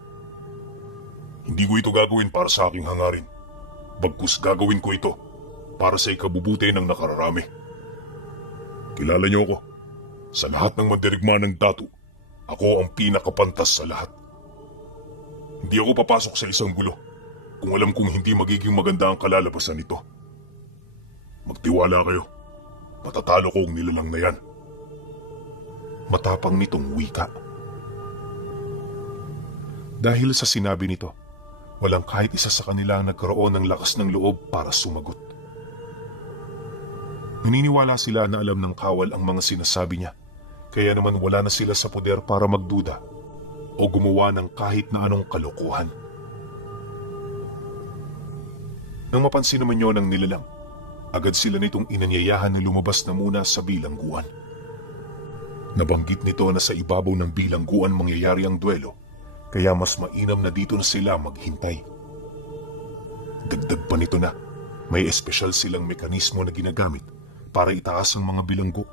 Hindi ko ito gagawin para sa aking hangarin, bagkus gagawin ko ito para sa ikabubuti ng nakararami. Kilala niyo ako. Sa lahat ng mandirigma ng datu, ako ang pinakapantas sa lahat. Hindi ako papasok sa isang gulo kung alam kong hindi magiging maganda ang kalalabasan nito. Magtiwala kayo. Matatalo ko ang nilalang na yan. Matapang nitong wika. Dahil sa sinabi nito, walang kahit isa sa kanila ang nagkaroon ng lakas ng loob para sumagot. Naniniwala sila na alam ng kawal ang mga sinasabi niya, kaya naman wala na sila sa poder para magduda o gumawa ng kahit na anong kalokohan. Nang mapansin naman yun ng nilalang, agad sila nitong inanyayahan na lumabas na muna sa bilangguan. Nabanggit nito na sa ibabaw ng bilangguan mangyayari ang duelo, kaya mas mainam na dito na sila maghintay. Dagdag pa nito na may espesyal silang mekanismo na ginagamit para itaas ang mga bilanggo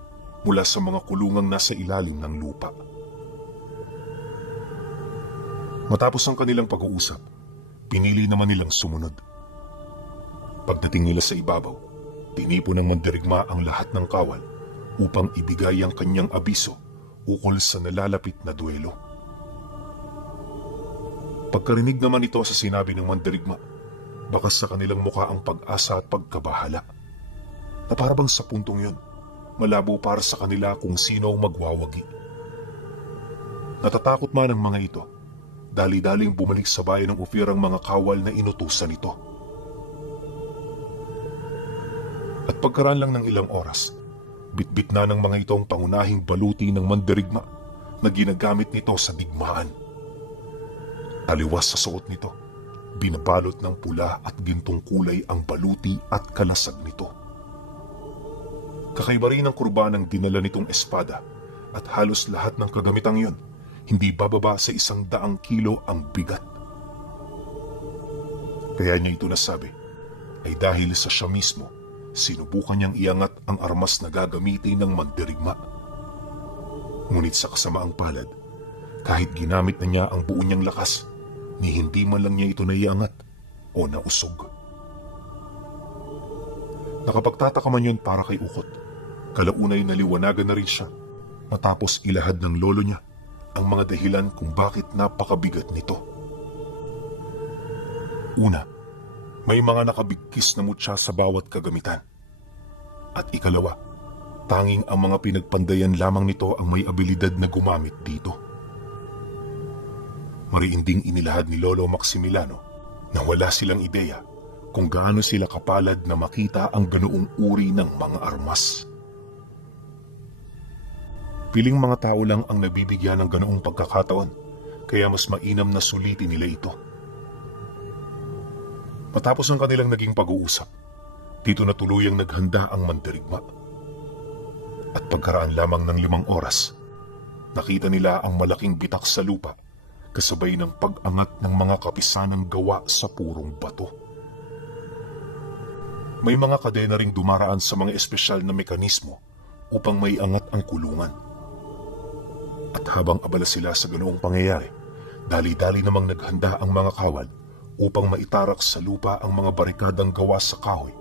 mula sa mga kulungang nasa ilalim ng lupa. Matapos ang kanilang pag-uusap, pinili naman nilang sumunod. Pagdating nila sa ibabaw, tinipo ng mandirigma ang lahat ng kawal upang ibigay ang kanyang abiso ukol sa nalalapit na duelo. Pagkarinig naman ito sa sinabi ng mandirigma, bakas sa kanilang mukha ang pag-asa at pagkabahala. Na parabang sa puntong yun, malabo para sa kanila kung sino ang magwawagi. Natatakot man ang mga ito, dali-daling bumalik sa bayan ng Ophir ang mga kawal na inutusan nito. At pagkaraan lang ng ilang oras, bitbit na ng mga ito ang pangunahing baluti ng mandirigma na ginagamit nito sa digmaan. Taliwas sa suot nito, binabalot ng pula at gintong kulay ang baluti at kalasag nito. Kakaiba rin ang kurbanang dinala nitong espada at halos lahat ng kagamitang yun, hindi bababa sa 100 kilo ang bigat. Kaya niya ito nasabi ay dahil sa siya mismo, sinubukan niyang iangat ang armas na gagamitin ng mandirigma. Ngunit sa kasamaang palad, kahit ginamit na niya ang buo niyang lakas, ni hindi man lang niya ito naiangat o nausog. Nakapagtataka man yun para kay Ukot. Kalaunay naliwanagan na rin siya matapos ilahad ng lolo niya ang mga dahilan kung bakit napakabigat nito. Una, may mga nakabigkis na mutya sa bawat kagamitan. At ikalawa, tanging ang mga pinagpandayan lamang nito ang may abilidad na gumamit dito. Mariinding inilahad ni Lolo Maximiliano na wala silang ideya kung gaano sila kapalad na makita ang ganoong uri ng mga armas. Piling mga tao lang ang nabibigyan ng ganoong pagkakataon, kaya mas mainam na sulitin nila ito. Matapos ang kanilang naging pag-uusap, dito na tuluyang naghanda ang mandirigma. At pagkaraan lamang ng 5 oras, nakita nila ang malaking bitak sa lupa kasabay ng pag-angat ng mga kapisanang gawa sa purong bato. May mga kadena ring dumaraan sa mga espesyal na mekanismo upang may angat ang kulungan. At habang abala sila sa ganoong pangyayari, dali-dali namang naghanda ang mga kawal upang maitarak sa lupa ang mga barikadang gawa sa kahoy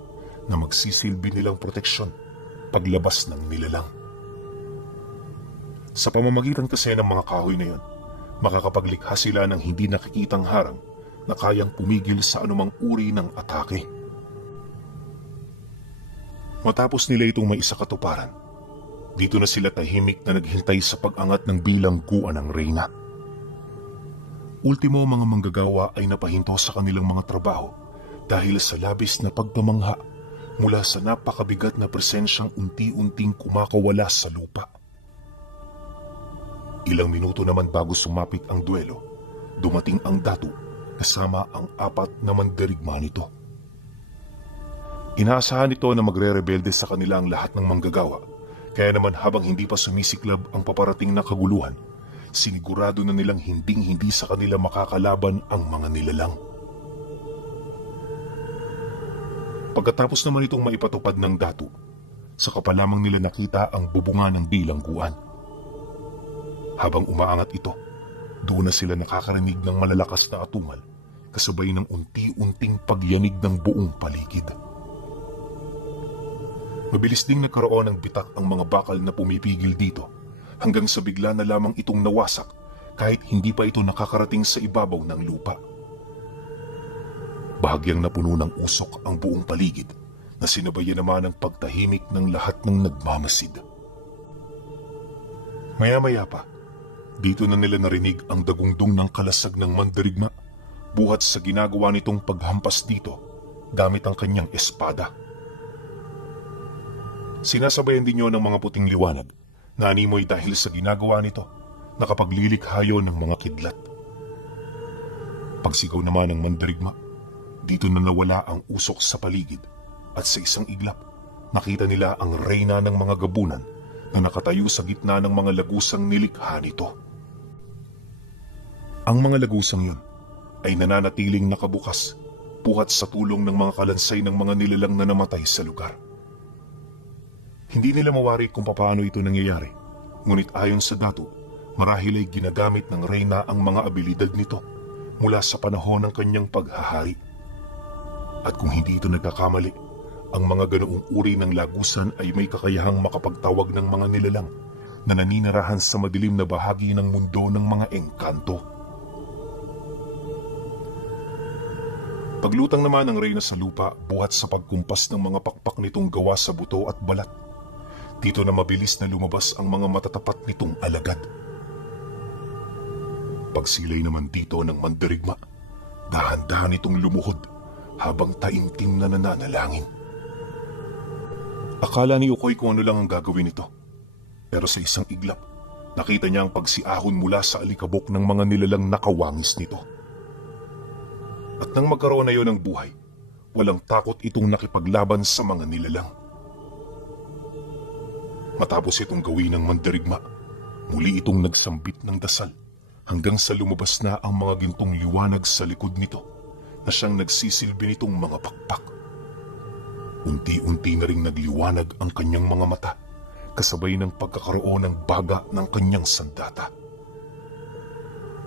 na magsisilbi nilang proteksyon paglabas ng nilalang. Sa pamamagitan kasi ng mga kahoy na yun, makakapaglikha sila ng hindi nakikitang harang na kayang pumigil sa anumang uri ng atake. Matapos nila itong may isa katuparan, dito na sila tahimik na naghintay sa pag-angat ng bilangguan ng reyna. Ultimo mga manggagawa ay napahinto sa kanilang mga trabaho dahil sa labis na pagkamangha mula sa napakabigat na presensyang unti-unting kumakawala sa lupa. Ilang minuto naman bago sumapit ang duelo, dumating ang datu kasama ang 4 na mandirigma nito. Inaasahan nito na magre-rebelde sa kanila ang lahat ng manggagawa, kaya naman habang hindi pa sumisiklab ang paparating na kaguluhan, sinigurado na nilang hinding-hindi sa kanila makakalaban ang mga nilalang. Pagkatapos naman itong maipatupad ng datu, saka pa lamang nila nakita ang bubunga ng bilangguan. Habang umaangat ito, doon na sila nakakarinig ng malalakas na atungal kasabay ng unti-unting pagyanig ng buong paligid. Mabilis ding nagkaroon ng bitak ang mga bakal na pumipigil dito hanggang sa bigla na lamang itong nawasak kahit hindi pa ito nakakarating sa ibabaw ng lupa. Bahagyang napuno ng usok ang buong paligid na sinabayan naman ng pagtahimik ng lahat ng nagmamasid. Maya-maya pa, dito na nila narinig ang dagungdong ng kalasag ng mandirigma buhat sa ginagawa nitong paghampas dito gamit ang kanyang espada. Sinasabayan din niyo ng mga puting liwanag na animoy dahil sa ginagawa nito nakapaglilikhayo ng mga kidlat. Pagsigaw naman ng mandirigma, dito na nawala ang usok sa paligid at sa isang iglap nakita nila ang reyna ng mga gabunan na nakatayo sa gitna ng mga lagusang nilikha nito. Ang mga lagusang yun ay nananatiling nakabukas buhat sa tulong ng mga kalansay ng mga nilalang na namatay sa lugar. Hindi nila mawari kung paano ito nangyayari, ngunit ayon sa datu, marahil ay ginagamit ng reyna ang mga abilidad nito mula sa panahon ng kanyang paghahari. At kung hindi ito nagkakamali, ang mga ganoong uri ng lagusan ay may kakayahang makapagtawag ng mga nilalang na naninirahan sa madilim na bahagi ng mundo ng mga engkanto. Paglutang naman ng reyna sa lupa buhat sa pagkumpas ng mga pakpak nitong gawa sa buto at balat. Dito na mabilis na lumabas ang mga matatapat nitong alagad. Pagsilay naman dito ng mandirigma, dahan-dahan itong lumuhod habang taimtim na nananalangin. Akala ni Ukoy kung ano lang ang gagawin nito. Pero sa isang iglap, nakita niya ang pagsiahon mula sa alikabok ng mga nilalang nakawangis nito. At nang magkaroon na yon ng buhay, walang takot itong nakipaglaban sa mga nilalang. Matapos itong gawin ng mandirigma, muli itong nagsambit ng dasal hanggang sa lumabas na ang mga gintong liwanag sa likod nito na siyang nagsisilbi nitong mga pakpak. Unti-unti na ring nagliwanag ang kanyang mga mata kasabay ng pagkakaroon ng baga ng kanyang sandata.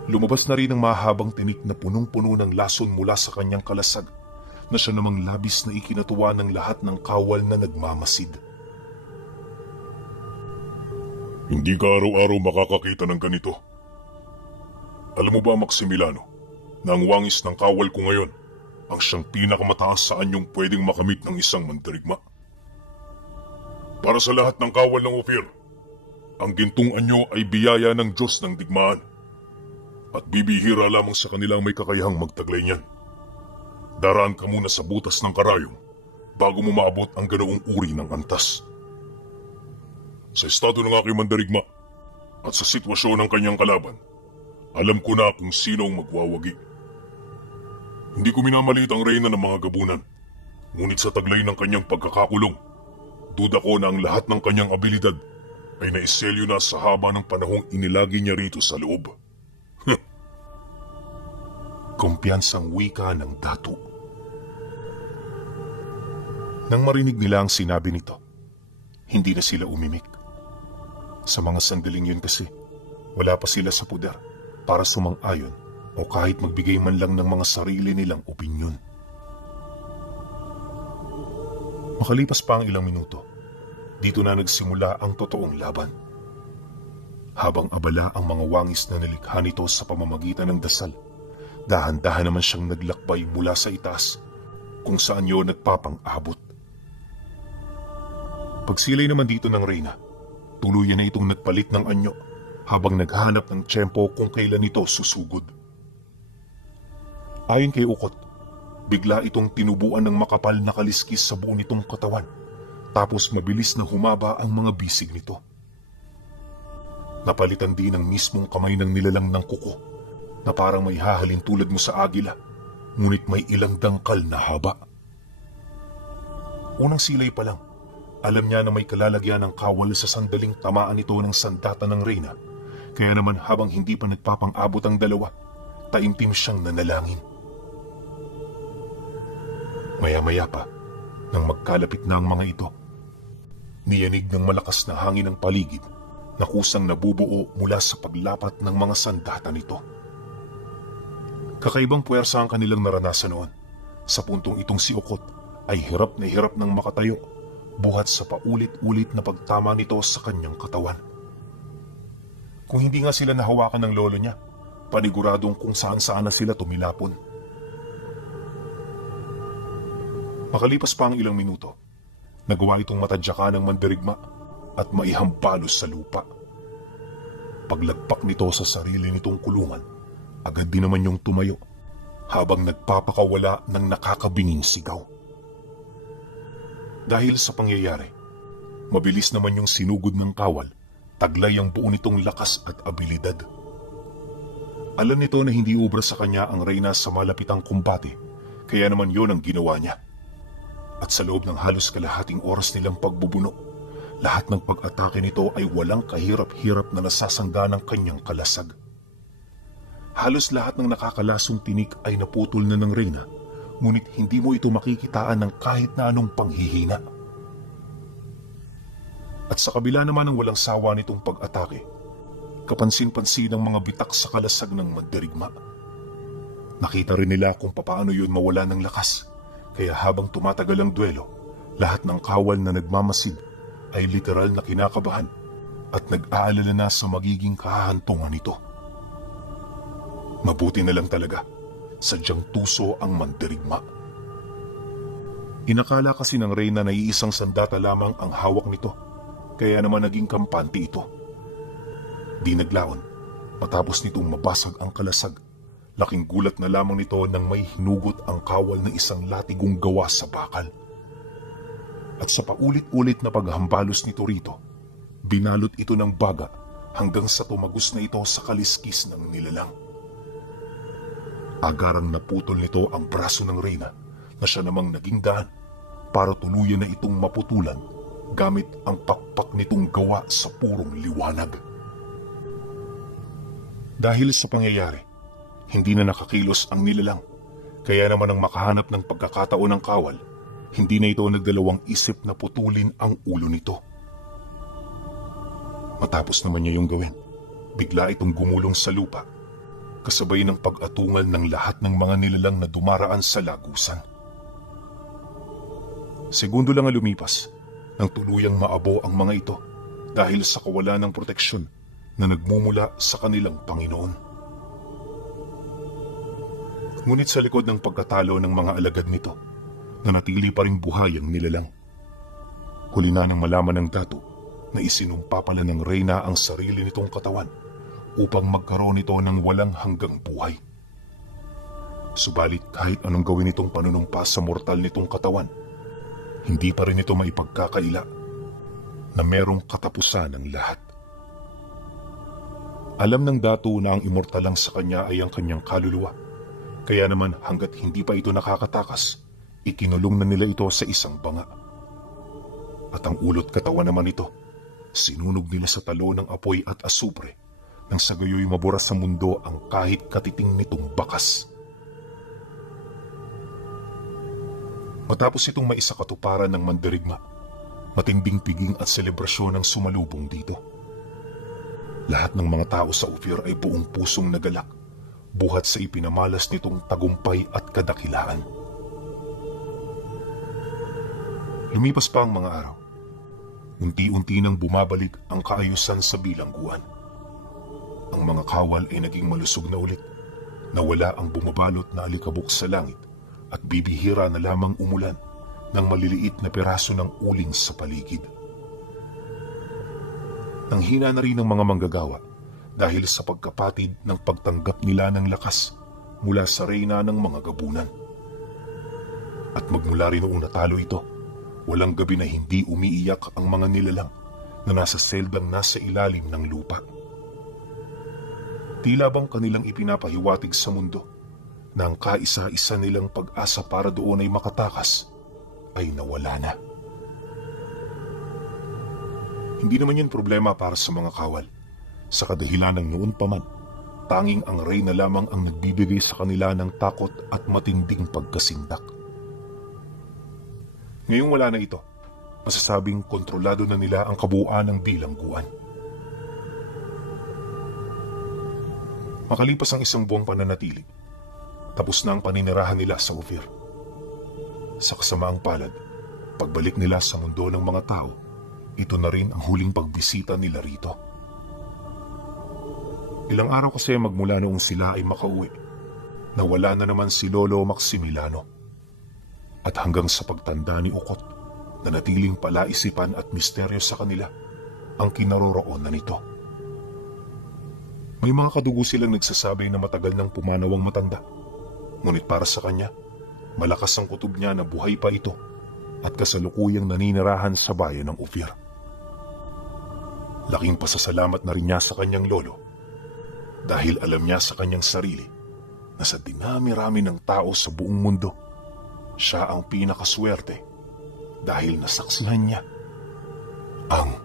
Lumabas na rin ang mahabang tinik na punong-puno ng lason mula sa kanyang kalasag na siya namang labis na ikinatuwa ng lahat ng kawal na nagmamasid. Hindi ka araw-araw makakakita ng ganito. Alam mo ba, Maximiliano, na ang wangis ng kawal ko ngayon ang siyang pinakamataas sa anyong pwedeng makamit ng isang mandirigma? Para sa lahat ng kawal ng Ophir, ang gintong anyo ay biyaya ng Diyos ng digmaan at bibihira lamang sa kanilang may kakayahang magtaglay niyan. Daraan ka muna sa butas ng karayom bago mo maabot ang ganoong uri ng antas. Sa estado ng aking mandirigma at sa sitwasyon ng kanyang kalaban, alam ko na kung sino ang magwawagi. Hindi ko minamalit ang reyna ng mga gabunan, ngunit sa taglay ng kanyang pagkakakulong, duda ko na ang lahat ng kanyang abilidad ay naiselyo na sa haba ng panahong inilagi niya rito sa loob. Kumpiyansang wika ng dato. Nang marinig nila ang sinabi nito, hindi na sila umimik. Sa mga sandaling yun kasi, wala pa sila sa puder para sumang-ayon o kahit magbigay man lang ng mga sarili nilang opinyon. Makalipas pa ang ilang minuto, dito na nagsimula ang totoong laban. Habang abala ang mga wangis na nilikha nito sa pamamagitan ng dasal, dahan-dahan naman siyang naglakbay mula sa itaas kung saan yun nagpapang-abot. Pagsilay naman dito ng reyna, tuluyan na itong nagpalit ng anyo habang naghanap ng tiyempo kung kailan ito susugod. Ayon kay Ukot, bigla itong tinubuan ng makapal na kaliskis sa buo nitong katawan tapos mabilis na humaba ang mga bisig nito. Napalitan din ang mismong kamay ng nilalang ng kuko na parang may hahalin tulad mo sa agila, ngunit may ilang dangkal na haba. Unang silay pa lang, alam niya na may kalalagyan ng kawal sa sandaling tamaan ito ng sandata ng reyna, kaya naman habang hindi pa nagpapang-abot ang dalawa, taimtim siyang nanalangin. Maya-maya pa, nang magkalapit na ang mga ito, niyanig ng malakas na hangin ng paligid na kusang nabubuo mula sa paglapat ng mga sandata nito. Kakaibang puwersa ang kanilang naranasan noon, sa puntong itong si Ukot ay hirap nang makatayo buhat sa paulit-ulit na pagtama nito sa kanyang katawan. Kung hindi nga sila nahawakan ng lolo niya, paniguradong kung saan-saan na sila tumilapon. Makalipas pa ang ilang minuto, nagawa itong matadyakan ng mandirigma at maihampalos sa lupa. Paglagpak nito sa sarili nitong kulungan, agad din naman yung tumayo habang nagpapakawala ng nakakabinging sigaw. Dahil sa pangyayari, mabilis naman yung sinugod ng kawal, taglay ang buo nitong lakas at abilidad. Alam nito na hindi ubra sa kanya ang reyna sa malapitang kumbate, kaya naman yon ang ginawa niya. At sa loob ng halos kalahating oras nilang pagbubuno, lahat ng pag-atake nito ay walang kahirap-hirap na nasasangga ng kanyang kalasag. Halos lahat ng nakakalasong tinik ay naputol na ng reyna, ngunit hindi mo ito makikitaan ng kahit na anong panghihina. At sa kabila naman ng walang sawa nitong pag-atake, kapansin-pansin ang mga bitak sa kalasag ng mandirigma. Nakita rin nila kung papaano yun mawala ng lakas, kaya habang tumatagal ang duelo, lahat ng kawal na nagmamasid ay literal na kinakabahan at nag-aalala na sa magiging kahahantungan nito. Mabuti na lang talaga, sadyang tuso ang mandirigma. Inakala kasi ng reyna na iisang sandata lamang ang hawak nito, kaya naman naging kampante ito. Di naglaon, matapos nitong mabasag ang kalasag, laking gulat na lamang nito nang may hinugot ang kawal ng isang latigong gawa sa bakal. At sa paulit-ulit na paghambalos nito rito, binalot ito ng baga hanggang sa tumagos na ito sa kaliskis ng nilalang. Agarang naputol nito ang braso ng reyna na siya namang naging daan para tuluyan na itong maputulan gamit ang pakpak nitong gawa sa purong liwanag. Dahil sa pangyayari, hindi na nakakilos ang nilalang. Kaya naman ang makahanap ng pagkakataon ng kawal, hindi na ito nagdalawang isip na putulin ang ulo nito. Matapos naman niya yung gawin, bigla itong gumulong sa lupa, kasabay ng pag-atungal ng lahat ng mga nilalang na dumaraan sa lagusan. Segundo lang ang lumipas, nang tuluyang maabo ang mga ito dahil sa kawalan ng proteksyon na nagmumula sa kanilang Panginoon. Ngunit sa likod ng pagkatalo ng mga alagad nito, nanatili pa rin buhay ang nilalang. Huli na nang malaman ng dato na isinumpa pala ng reyna ang sarili nitong katawan upang magkaroon ito ng walang hanggang buhay. Subalit kahit anong gawin itong panunumpa sa mortal nitong katawan, hindi pa rin ito maipagkakaila na merong katapusan ng lahat. Alam ng dato na ang immortal lang sa kanya ay ang kanyang kaluluwa, kaya naman hanggat hindi pa ito nakakatakas, ikinulong na nila ito sa isang banga. At ang ulot katawan naman ito, sinunog nila sa talo ng apoy at asupre nang sa gayoy mabura sa mundo ang kahit katiting nitong bakas. Matapos itong maisakatuparan ng mandirigma, matinding piging at selebrasyon ang sumalubong dito. Lahat ng mga tao sa Ophir ay buong pusong nagalak, buhat sa ipinamalas nitong tagumpay at kadakilaan. Lumipas pa ang mga araw. Unti-unti nang bumabalik ang kaayusan sa bilangguan. Ang mga kawal ay naging malusog na ulit. Nawala ang bumabalot na alikabok sa langit at bibihira na lamang umulan ng maliliit na piraso ng uling sa paligid. Nanghina na rin ang mga manggagawa dahil sa pagkapatid ng pagtanggap nila ng lakas mula sa reyna ng mga gabunan. At magmula rin noong natalo ito, walang gabi na hindi umiiyak ang mga nilalang na nasa seldang nasa ilalim ng lupa. Tila bang kanilang ipinapahiwatig sa mundo na ang kaisa-isa nilang pag-asa para doon ay makatakas ay nawala na. Hindi naman yun problema para sa mga kawal. Sa kadahilan ng noon pa man, tanging ang reyna lamang ang nagbibigay sa kanila ng takot at matinding pagkasindak. Ngayong wala na ito, masasabing kontrolado na nila ang kabuuan ng bilangguan. Makalipas ang isang buwang pananatili, tapos na ang paninirahan nila sa Ophir. Sa kasamaang palad, pagbalik nila sa mundo ng mga tao, ito na rin ang huling pagbisita nila rito. Ilang araw kasi magmula noong sila ay makauwi, nawala na naman si Lolo Maximiliano. At hanggang sa pagtanda ni Ukot, na natiling palaisipan at misteryo sa kanila ang kinaroroonan nito. May mga kadugo silang nagsasabi na matagal nang pumanaw ang matanda. Ngunit para sa kanya, malakas ang kutob niya na buhay pa ito at kasalukuyang naninirahan sa bayan ng Ophir. Laking pasasalamat na rin niya sa kanyang lolo dahil alam niya sa kanyang sarili na sa dinami-rami ng tao sa buong mundo, siya ang pinakaswerte dahil nasaksihan niya ang